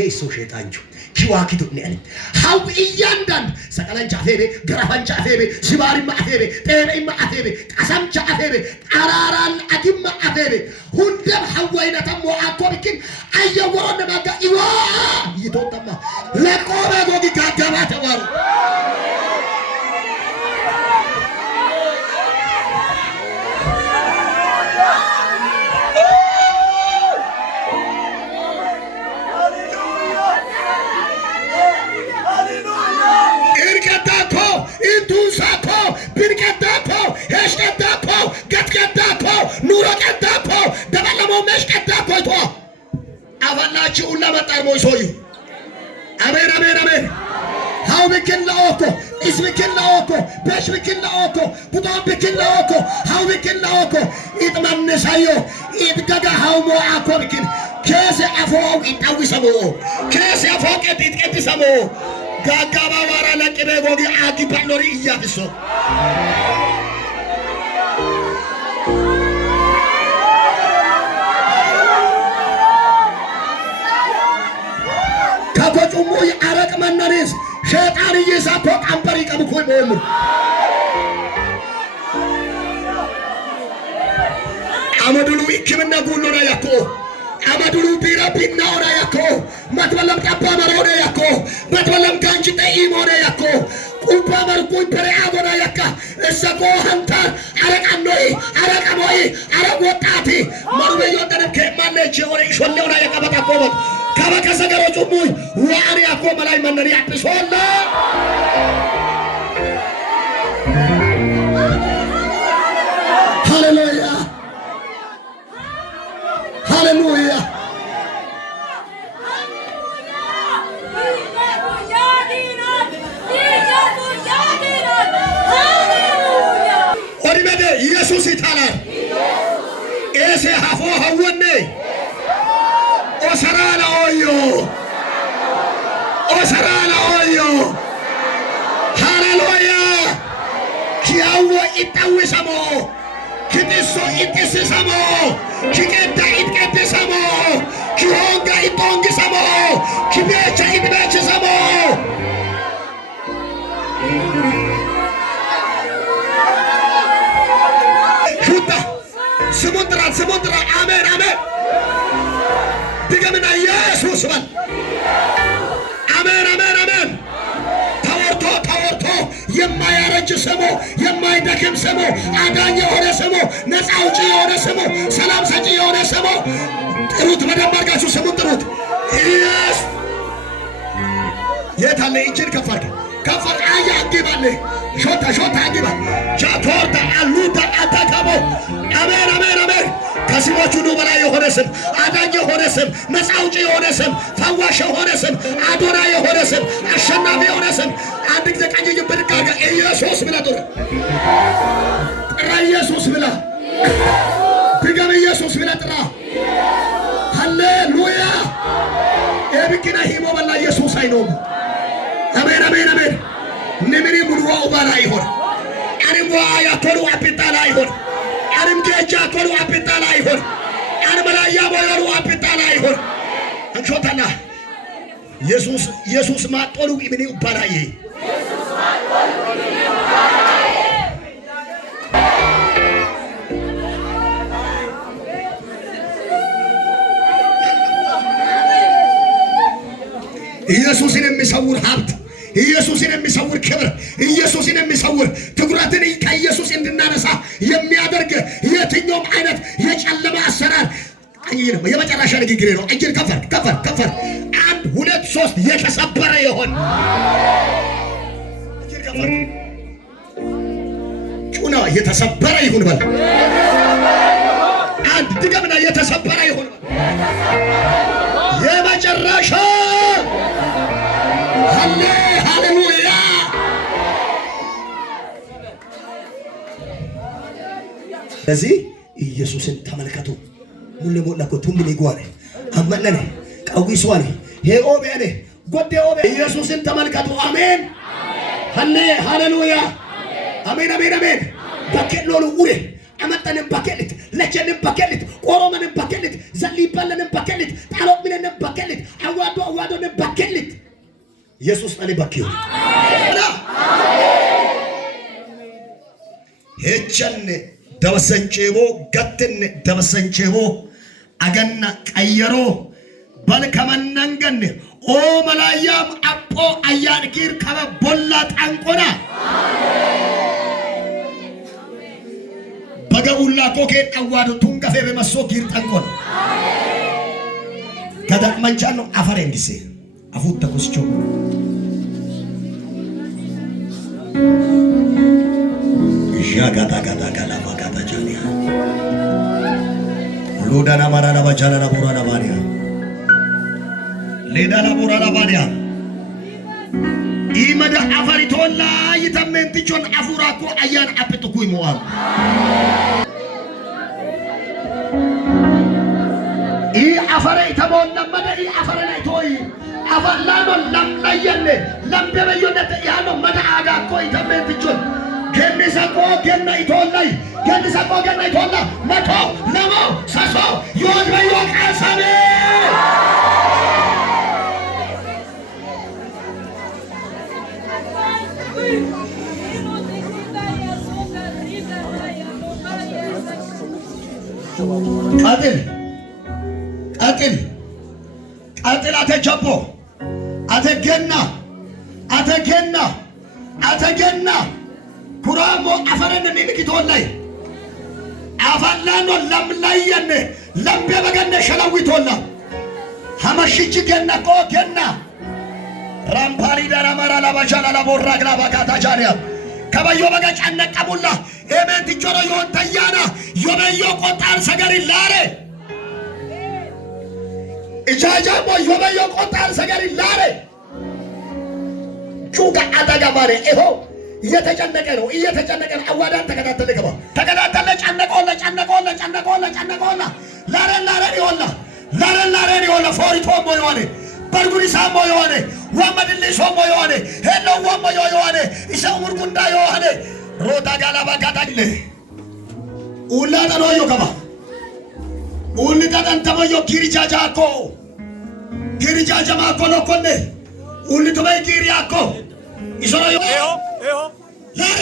ኤሶ ሸይጣንቹ ኪዋኪቱ ነኝ ሀው እያንዳንድ ሰቀለንቻ አፌቤ ገራፋንቻ አፌቤ ሲባሪማ አፌቤ ጤሬማ አፌቤ ቀሰምቻ አፌቤ አራራን አዲማ አፌቤ ሁንደም ሀዋይነተም ወአኮብኪን አየወሮነ ማጋ ኢዋ ይቶተማ ለቆመ ጎጊ ጋገባ ተባሩ አባላችሁ ለመጣር ሞይሶዩ አሜን አሜን አሜን ሀውብክን ለኦኮ እስብክን ለኦኮ በሽብክን ለኦኮ ቡጣብክን ለኦኮ ሀውብክን ለኦኮ ኢጥመንሳዮ ኢጥገጋ ሀውሞ አኮብክን ከሰ አፎው ኢጣዊሰሞ ከሰ አፎው ቀጥቅጥሰሞ ጋጋባ ዋራ ለቅቤ ጎጊ አጊ ባሎሪ እያፍሶ ከቆጩሙ ያረቅ መነሪስ ሸይጣን ይሳኮ ቀንበር ይቀብኩ ይሞሉ አመዱሉ ይክምና ጉሎና ያኮ አመዱሉ ቢራቢና ኦና ያኮ መትበለም ጠባ መሮና ያኮ መትበለም ጋንቺ ጠይሞና ያኮ ቁባ መርኩኝ በሪአጎና ያካ እሰቆ ሀንታ አረቃኖይ አረቀሞይ አረቆጣቲ መርበዮ ተነከ ማነች ኦሬ ሾሌውና ያቀበጣ ቆበት ከበከሰገሮቹ ሙይ ዋሪ ያኮ መላይ መነሪ አጥሶላ ሃሌሉያ ሃሌሉያ ኦሪመደ ኢየሱስ ይታላል ኤሴ ሀፎ ሀወኔ ኦሰራላ ኦዮ ኦሰራላ ኦዮ ሃሌሉያ ኪያዎ ኢጣዊሰሞ ኪጢሶ ኢጢስሰሞ ኪቄዳ ኢትቄድሰሞ ኪሆንጋ ኢቶንግሰሞ ኪቤቸ ኢትቤችሰሞ ሹታ ስሙን ጥራት አሜን አሜን ድገምና ኢየሱስ በል አሜን አሜን አሜን ተወርቶ የማያረጅ ስሙ የማይደክም ስሙ አዳኝ የሆነ ስሙ ነፃ አውጪ የሆነ ስሙ ሰላም ሰጪ የሆነ ስሙ ጥሩት በደንብ አድርጋችሁ ስሙን ጥሩት ኢየሱስ የታለ እጅን ከፍ አያ አግባለ ሾታ አግባ ቻቶርታ አሉታ አታካቦ አሜን አሜን አሜን ከስሞቹ ሁሉ በላይ የሆነ ስም አዳኝ የሆነ ስም ነፃ አውጪ የሆነ ስም ፈዋሽ የሆነ ስም አዶና የሆነ ስም አሸናፊ የሆነ ስም አንድ ጊዜ ቀኝ ይበልቃጋ ኢየሱስ ብላ ጥራ ኢየሱስ ብላ ድገም ኢየሱስ ብላ ጥራ ሃሌሉያ ኤብኪና ሂሞ በላ ኢየሱስ አይኖም አሜን አሜን አሜን ነምሪ ሙሉዋው ባላ ይሆን አሪም ዋ ያቶሉ አፒጣላ ይሆን አሪም ጌጃ ኮሉ አፒጣላ ይሆን አርመላያ ቦዮሩ አፒጣላ ይሆን አንቾታና ኢየሱስ ማጦሉ ኢብኒ ባላዬ ኢየሱስ ማጦሉ ኢብኒ ባላዬ ኢየሱስን የሚሰውር ሀብት ኢየሱስን የሚሰውር ክብር ኢየሱስን የሚሰውር ትኩረትን ከኢየሱስ እንድናነሳ የሚያደርግ የትኛውም አይነት የጨለማ አሰራር የመጨረሻ ንግግሬ ነው። እጅን ከፈር 1 2 3 የተሰበረ ይሆን እጅን ከፈር ጩና የተሰበረ ይሁን በል አንድ ድገምና የተሰበረ ይሁን የመጨረሻ ሃሌሉያ ስለዚህ ኢየሱስን ተመልከቱ። ሙሉ ሞላኮ ቱንድ ሊጓኔ አመነነ ቀዊሷኔ ሄኦቤኔ ጎዴኦቤ ኢየሱስን ተመልከቱ። አሜን ሃሌሉያ አሜን አሜን አሜን። በከሎሉ ኡሬ አመጣንን በከልት ለቸንን በከልት ቆሮመንን በከልት ዘሊባለንን በከልት ጣሎት ምንን በከልት አዋዶንን በከልት ኢየሱስ አለ በከዩ ሄቸን ደበሰንቼቦ ገትን ደበሰንቼቦ አገና ቀየሮ በልከመነንገን ኦ መላያም አጶ አያንኪር ከበ ቦላ ጣንቆና በገውላ ኮኬን አዋዱ ቱንገፌ በመሶ ጊር ጠንቆና ከዳቅመንቻን ነው አፈር እንዲሴ አፉት ተኩስቾ ዣጋታ ጋታ ጋላባ ጋታ ጃኒያ ሎዳና ማራና ባቻላና ቦራና ባሪያ ሌዳና ቦራና ባሪያ ኢመዳ አፈሪቶላ ይተመንትቾን አፉራኮ አያን አጥጥኩ ይሞአል ኢ አፈረ ተሞላ መደ ኢ አፈረ ላይ ቶይ አፈላኖ ለምላየለ ለምበበዮነት ያኖ መዳ አጋኮ ይተመንትቾን ገንሰቆ ገና ይቶላይ ገንሰቆ ገና ይቶላ መቶ ለሞ ሰሶ ይወድበዮ ቃሰሜ ቀጥል አተቸቦ አተገና ኩራሞ አፈረን ንክቶላይ አፋላኖ ለምላየነ ለምበ በገነ ሸላዊቶላ ሐመሽች ገና ቆገና ራምፓሪ ዳራማራ ላባሻላ ላቦራ ግላባ ካታቻሪያ ከበዮ በገጭ አነቀቡላ ኤሜንት ጆሮ ይሆን ተያና ዮበዮ ቆጣር ሰገሪ ላሬ እጃጃሞ ዮበዮ ቆጣር ሰገሪ ላሬ ጩጋ አዳጋማሬ ይሆ እየተጨነቀ ነው አዋዳን ተከታተለ ገባ ተከታተለ ጨነቆላ ላሬ ይሆና ፎሪቶ ሞዮኔ በርጉሪሳ ሞዮኔ ወመድልሶ ሞዮኔ ሄሎ ወሞዮኔ ኢሳው ሙርጉንዳ ዮሐኔ ሮታ ጋላባ ጋዳለ ኡላ ተኖዮ ገባ ኡል ተጠንተሞዮ ጊሪጃጃኮ ጊሪጃጃማኮ ለኮኔ ኡል ተበይ ጊሪያኮ ኢሶዮ ላሬ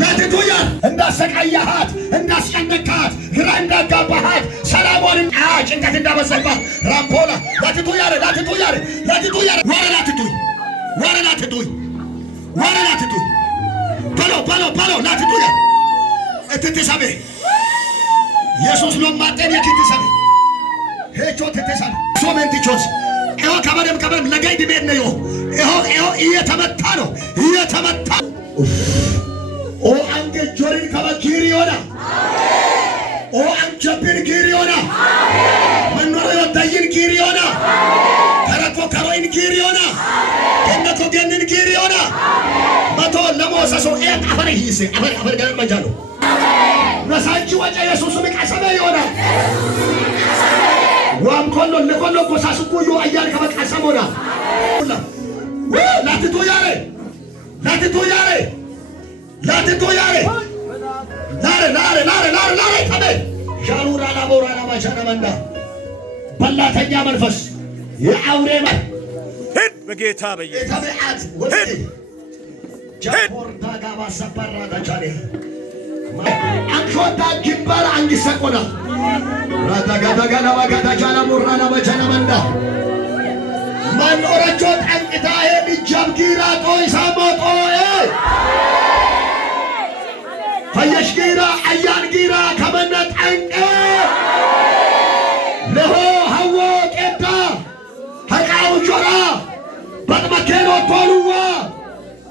ላትቱያ እንዳሰቃያሃት እንዳስጨነካት ግራ እንዳጋባሃት ሰላሟን ጭንቀት እንዳበሰባት ራምፖላ ላትቱያ ወረ ላትቱይ በሎ ላትቱያ እትትሰቤ ኢየሱስ ሎማጤን የክትሰቤ ሄቾ ትትሰቤ ሶሜንቲቾስ ይኸው ከበደም ለጋይ ድሜት ነው ይኸው እየተመታ ነው ኦ አንገ ጆሪን ከበኪሪዮና ኦ አንቸብን ኪሪዮና መኖር ወዳይን ኪሪዮና ተረኮ ከሮይን ኪሪዮና ከነኮ ገንን ኪሪዮና መቶ ለሞሰሶ አፈር ይይስ አፈር ጋር መጃሎ ነሳንቺ ወጨ ኢየሱስ ምቀሰበ ይሆና ዋም ኮሎ ለኮሎ ጎሳስኩዩ አያን ከበቀሰሞና ላትቱ ያሬ ላሬ ከበ ሻሉራ ላቦራ ላባሻና መንዳ በላተኛ መንፈስ የአውሬ ሂድ በጌታ በየተበዓት ወጥቲ ጃፖርታ ጋባ ሰበራ ታቻለ አንሾታ ጅምባራ አንዲሰቆና ራታጋዳጋና ባጋዳቻና ሙራና ባቻና መንዳ ማን ኦራጆ ጠንቅታ የልጃም ጊራ ጦይ ሳሞጦ ፈየሽ ጊራ አያን ጊራ ከመነ ጠንቅ ለሆ ሀዎ ቄዳ ሀቃው ጆራ በጥመኬኖ ቶሉዋ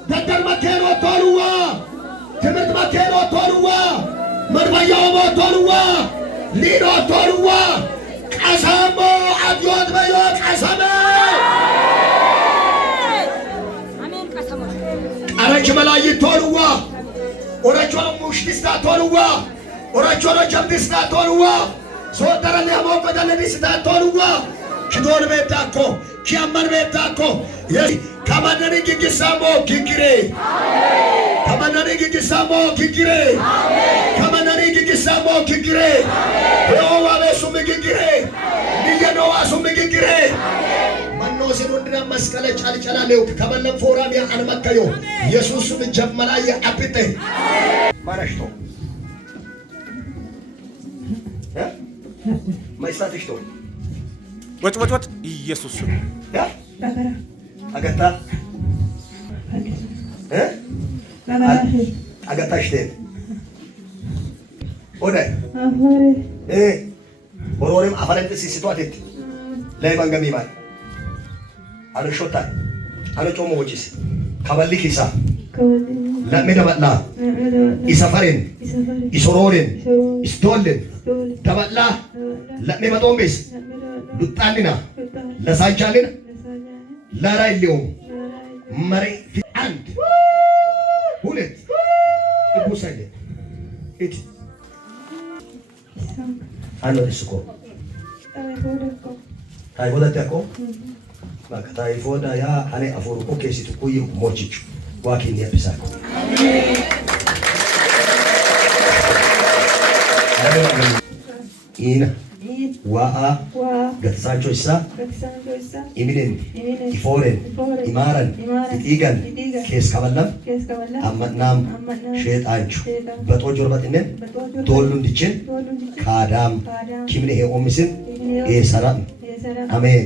ደደር መኬኖ ቶሉዋ ትምህርት መኬኖ ቶሉዋ መድበያው ቶሉዋ ሊኖ ቶልዋ ቀሰሞ አብዮት በዮ ቀሰመ ቀረች መላይ ቶልዋ ወረቾ ሙሽቲስታ ቶልዋ ወረቾ ጀምዲስታ ቶልዋ ሶተረለ ያሞቀደለዲስታ ቶልዋ ኪዶር ቤታኮ ኪያማን ቤታኮ ከመነኒ ግግሳሞ ግግሬ ከመነኒ ግግሳሞ ግግሬ ከመነኒ ግግሳሞ ግግሬ የኦዋቤ ሱም ግግሬ ንየኖዋ ሱም ግግሬ መኖ ሲኑንድና መስቀለ ጫልጨላሌው ከመለም ፎራም አንመከዮ ኢየሱስም ጀመላየ አብጤ ማረሽቶ ማይስታትሽቶ ወጥ ኢየሱስ አገታ አገታሽቴን ኦደ ወሮሪም አፈረንት ሲሲቷት ላይ ባንገሚ ማል አለሾታ አለጮሞ ወጪስ ከበልኪሳ ለሚደበላ ኢሰፈሬን ኢሶሮሬን ኢስቶልን ደበላ ለሚመጦምቤስ ዱጣኒና ለሳንቻልን ለራይሊው መሪ አንድ ሁለት ይቡሳይለ እት አሎ ዲስኮ ታይፎዳ ያኮ ማካ ታይፎዳ ያ አኔ አፎሩ ኦኬ ሲትኩይ ሞቺቹ ዋኪን ያብሳኮ ኢና ዋአ ገትሳንቾ ይሳ ኢሚኔን ኢፎሬን ኢማረን ኢጢገን ኬስ ከበለም አመናም ሼጣንቹ በጦ ጆርበጥነን ዶሉን ዲችን ካዳም ኪምኔ ኦሚስን ኤሰራም አሜን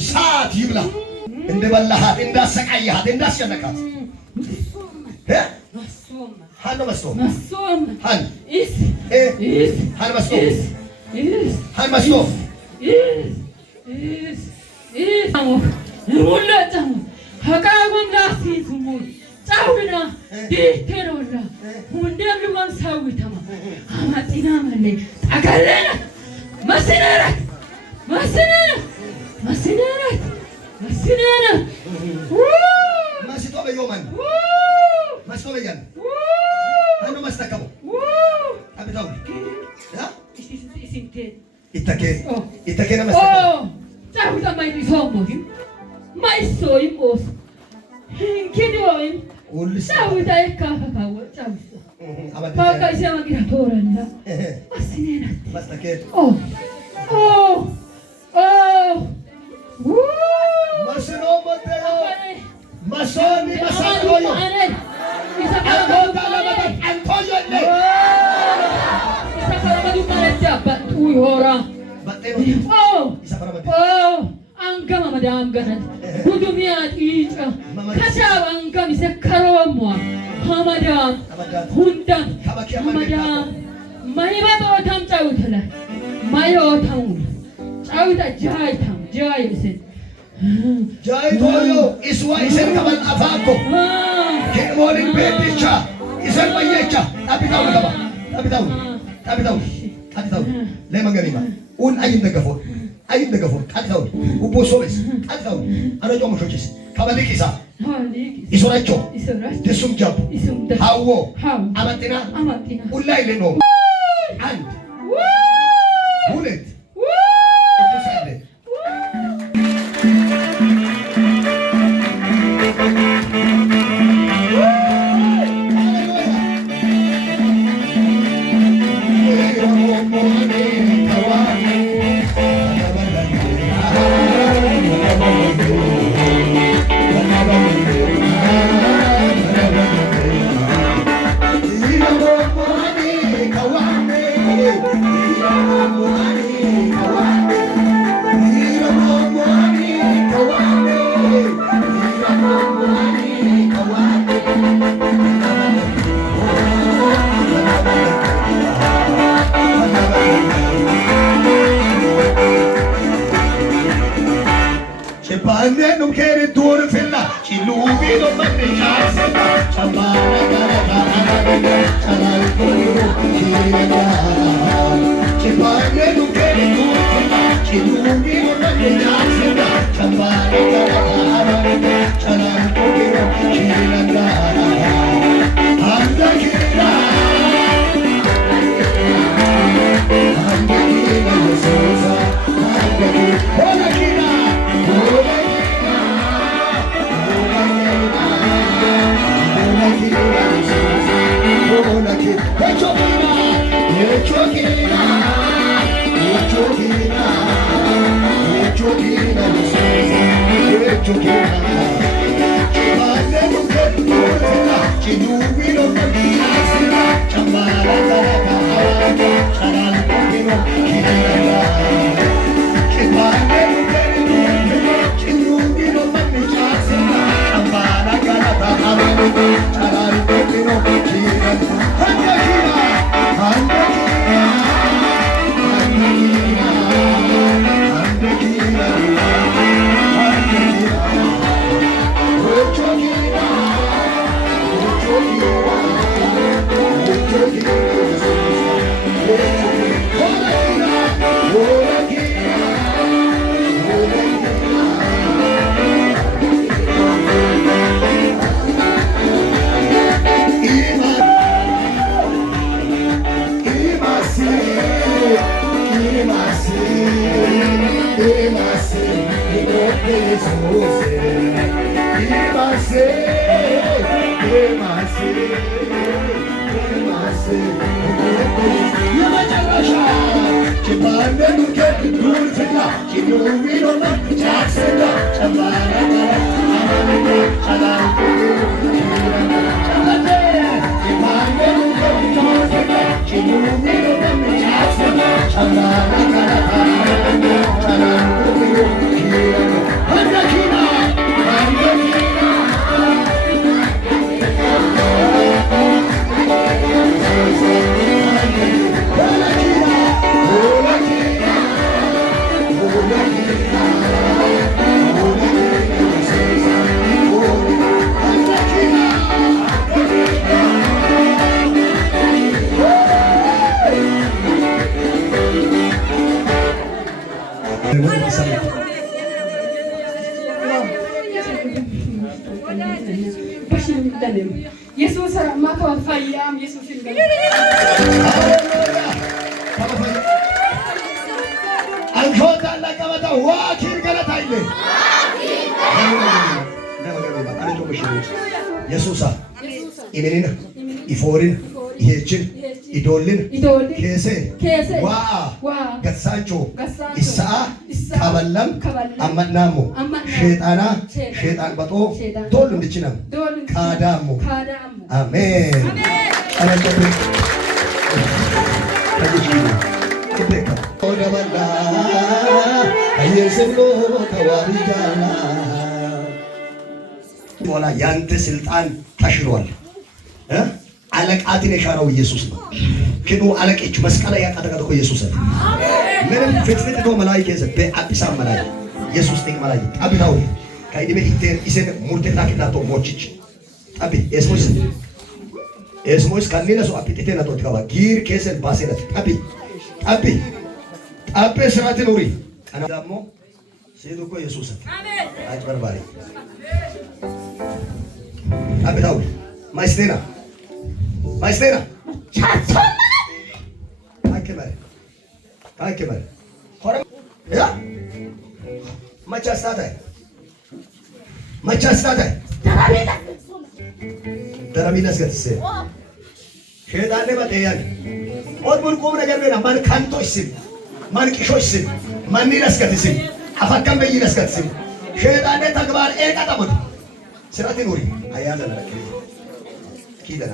እሳት ይብላ እንደበላሃት እንዳሰቃያሃት እንዳስጨነቃት ሃን መስቶ ሃን ሃን መስቶ ሃን መስቶ ሁለቱም ሀቃጉም ላሲቱሙ ጫውና ዲቴሮላ ሁንደም ልማን ሳዊተማ አማጢና ማለ አጋለና መስነራ መስነራ መስነራት መስነራት መስቶ በዮማን መስቶ በያን አኑ ማስተካው አብታው ያ ኢተኬ መስቶ ጫውታ ማይሶሞኝ ማይሶይ ሞስ ኪዶይ ጫውታ ይካፋው ጫውታ አባካ ሲያማግራ ቶረና መስነራት መስታኬ መስኖ ሞተዮ ማሶኒ ማሳኮዮ አንቶታ ለበታት አንቶዮ ለ ኢሳፈራመዱ ማለጃ ባጡ ይሆራ ባጤ ኢሳፈራመዱ አንገማ መዳም ገነት ጉዱሚያ ጢጫ ከሻብ አንገም ይሰከረውሟ ሐመዳም ሁንዳም ሐመዳም ማይባቶ ታምጫውተለ ማዮታው ጫውታ ጃይታም ጃይስን ጃይቶዮ ኢስዋ ኢሰን ከበል አፋኮ ከሞልን ቤትቻ ኢሰን ወየቻ አብታው ገባ አብታው ለመንገሪማ ኡን አይነገፎ አብታው ኡቦሶበስ አብታው አረጆ መሾችስ ከበልኪሳ ኢሶራቾ ደሱም ጃቡ ሃዎ አማጢና ኡላይ ለኖ አንድ ሁለት Kawame, Yesus makan fayam Yesus ini. Angkota la kamata wakil galata ile. Yesusa. Imenina. Iforin. Ihechin. Idolin. Kese. Waa. Gatsacho. Isaa. Kaballam. Amannamu. Shaytana. Shaytan bato. Dolum dichinam. Kadamu. Amen. Amen. Kibeka. Odabanda. Ayeseblo kawarijana. ወላ ያንተ ስልጣን ተሽሯል። አለቃትን የሻረው ኢየሱስ ነው። ክኑ አለቀች መስቀል ያቀጠቀጠው ኢየሱስ ነው። ምንም ፍትፍት ነው መላእክት የዘበ አዲስ አመላእክት ኢየሱስ ነው መላእክት አብታው ከይዲበ ኢቴር ኢሰን ሙርቴና ከዳቶ ሞችች አቢ ኤስሞስ ካኒና ሶ አፒቴቴ ናቶ ተካባ ጊር ከሰን ባሰለት አቢ ስራት ኑሪ አና ደሞ ሲዱኮ ኢየሱስ አሜን አጭበርባሪ አብታው ማይስቴና ቻቻማ አከበር ሆረ ያ ማቻስታታ ደራሚላስ ገትሰ ሸይጣን በተያን ወድሙን ቆም ነገር በና ማን ካንቶስ ማን ቂሾስ ማን ይላስከትስ አፈከም በይላስከትስ ሸይጣን ተግባር ኤቀጠሙት ስራት ኑሪ አያዘና ኪደና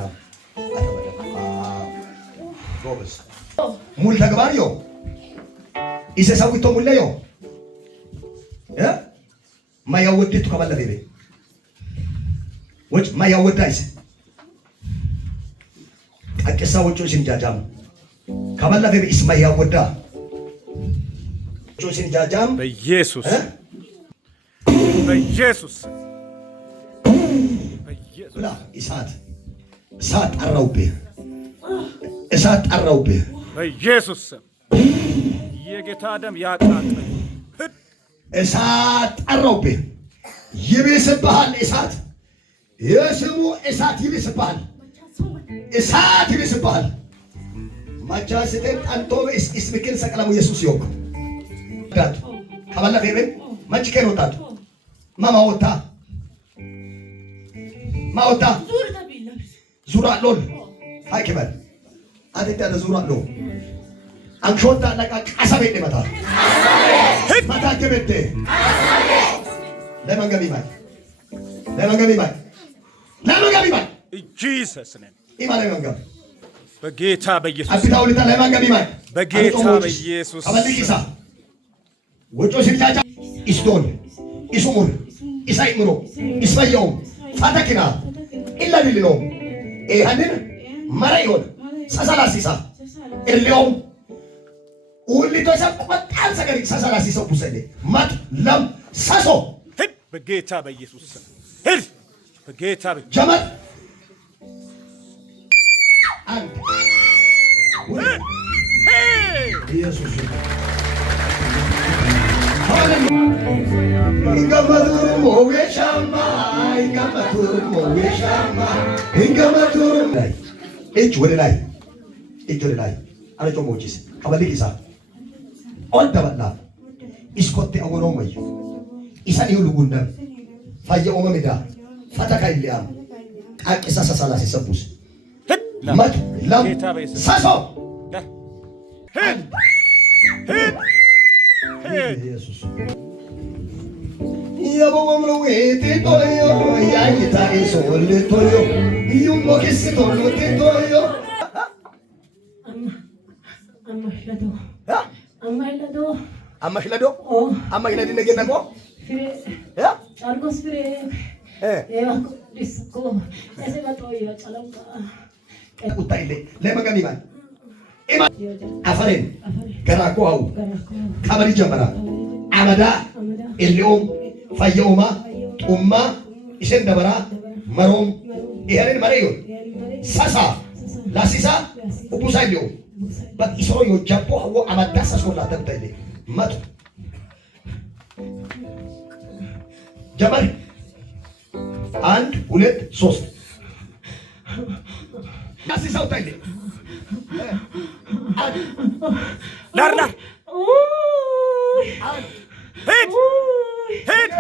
ጎበስ ሙል ተግባር ዮ ኢሰሳዊቶ ሙለዮ ማያወድቱ ከበለበ ወጭ ማያወዳይስ አቀሳ ወጮ ሲንጃጃም ከበለበ ኢስማ ያወዳ ወጮ ሲንጃጃም በኢየሱስ ብላ እሳት ጠራውብህ በኢየሱስ የጌታ ደም ያቃጥል። እሳት ጠራውብህ ይብስብሃል። እሳት የስሙ እሳት ይብስብሃል። ማቻስቴን አንቶበ እስምክን ሰቀለሙ ኢየሱስ ይወቅ ዳት ከበላ ፈረን ማጭከን ወጣት ማማወታ ዙራ ሎል ሃይከበል አደታ ለዙራ ነው አንሾታ ለቃ ቀሰበ ይመታ ማታከበተ ለማንገቢ ማለት ለማንገቢ ኢየሱስ ነን ኢማለ መንገብ በጌታ በኢየሱስ አብታው ለታ ለማንገቢ ማለት በጌታ በኢየሱስ አበልቂሳ ወጮ ሲታጫ ኢስቶን ኢሱሙር ኢሳይምሮ ኢስፈየው ፋታኪና ኢላ ቢልኖ ይሄንን መራይሆን ሰሰላሲሳ እልዮም ሁሊቶ ሰቆጣል ሰገሪ ሰሰላሲሳ ቡሰለ ማት ለም ሰሶ ሂድ በጌታ በኢየሱስ ሂድ በጌታ ጀመር አንድ ኢየሱስ Ingamatur mowe shama, Each with a lie. Each with a lie. I don't know this. Kabalikisa. All the love. Is got the Awamay. Is a new Lugunda. Fire Omamida. Fatakailia. Akisa Salas is a bus. Mat love Sasso. Head. Jesus. Yabomlo ete toyo, yayita isole toyo, yumbo kisito lote toyo. Ammahlado. Oh. Ammahladi nagenda ko? Fire. Ya? Chargos fire. Ako disco. Ese ba toyo chalanga. Utaile. Lema ganiman. Ima. Afaren. Garako au. Kabari jamara. Amada. Eliom. Fayoma. Umma. Isen dabara. Marom. Iharin marayo. Sasa. Lasisa. Upusayo. But isoro yo japo hawo amadasa sola tabtale. Mat. Jamal. And ulet sos. Lasisa utale. Lar. Hit. Hit.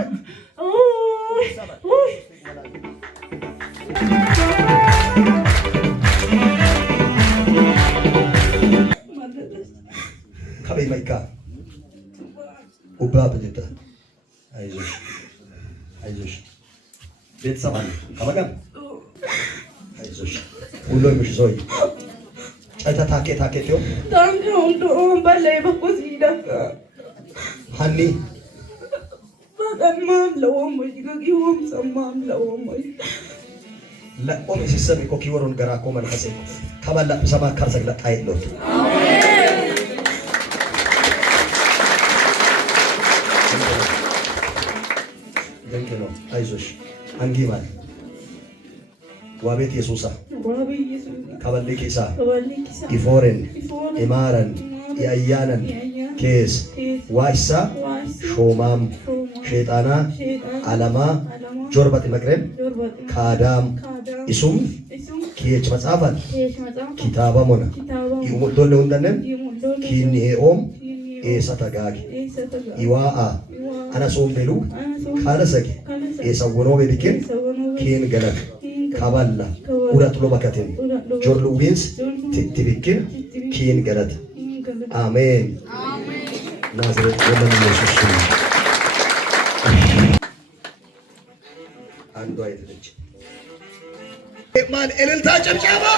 Kabay maika. Ubah begitu. Aizush. Bet saman. Kabagan. Aizush. Uloy müşzoy. Çayta take tyo. Tanrı ondu on balay bakusida. Hani. Bagan mam lawam gagi hom samam lawam. La om sisami ko kiwaron gara ko man kasi. Kamala sama karsak la tait lot. Dengkeno, Aizush, Angiman, Wabet Yesusa, Kabalikisa, Iforen, Imaran, Iayanan, Kes, Waisa, Shomam, Shetana, Alama, Jorbat Magreb, Kadam, Isum, Kiech Matsavan, Kitabamona, Iumudole Undanem, Kineom, Esatagagi, Iwaa, Anasum Belu, Kanasaki, Esawono Medikin, Kin Ganak, Kabala, Uratulo Bakatin, Jorlu Wins, Tibikin, Kin Garat. Amen. Nazareth, Woman Jesus. And do I man, Elil Tajam Chaba.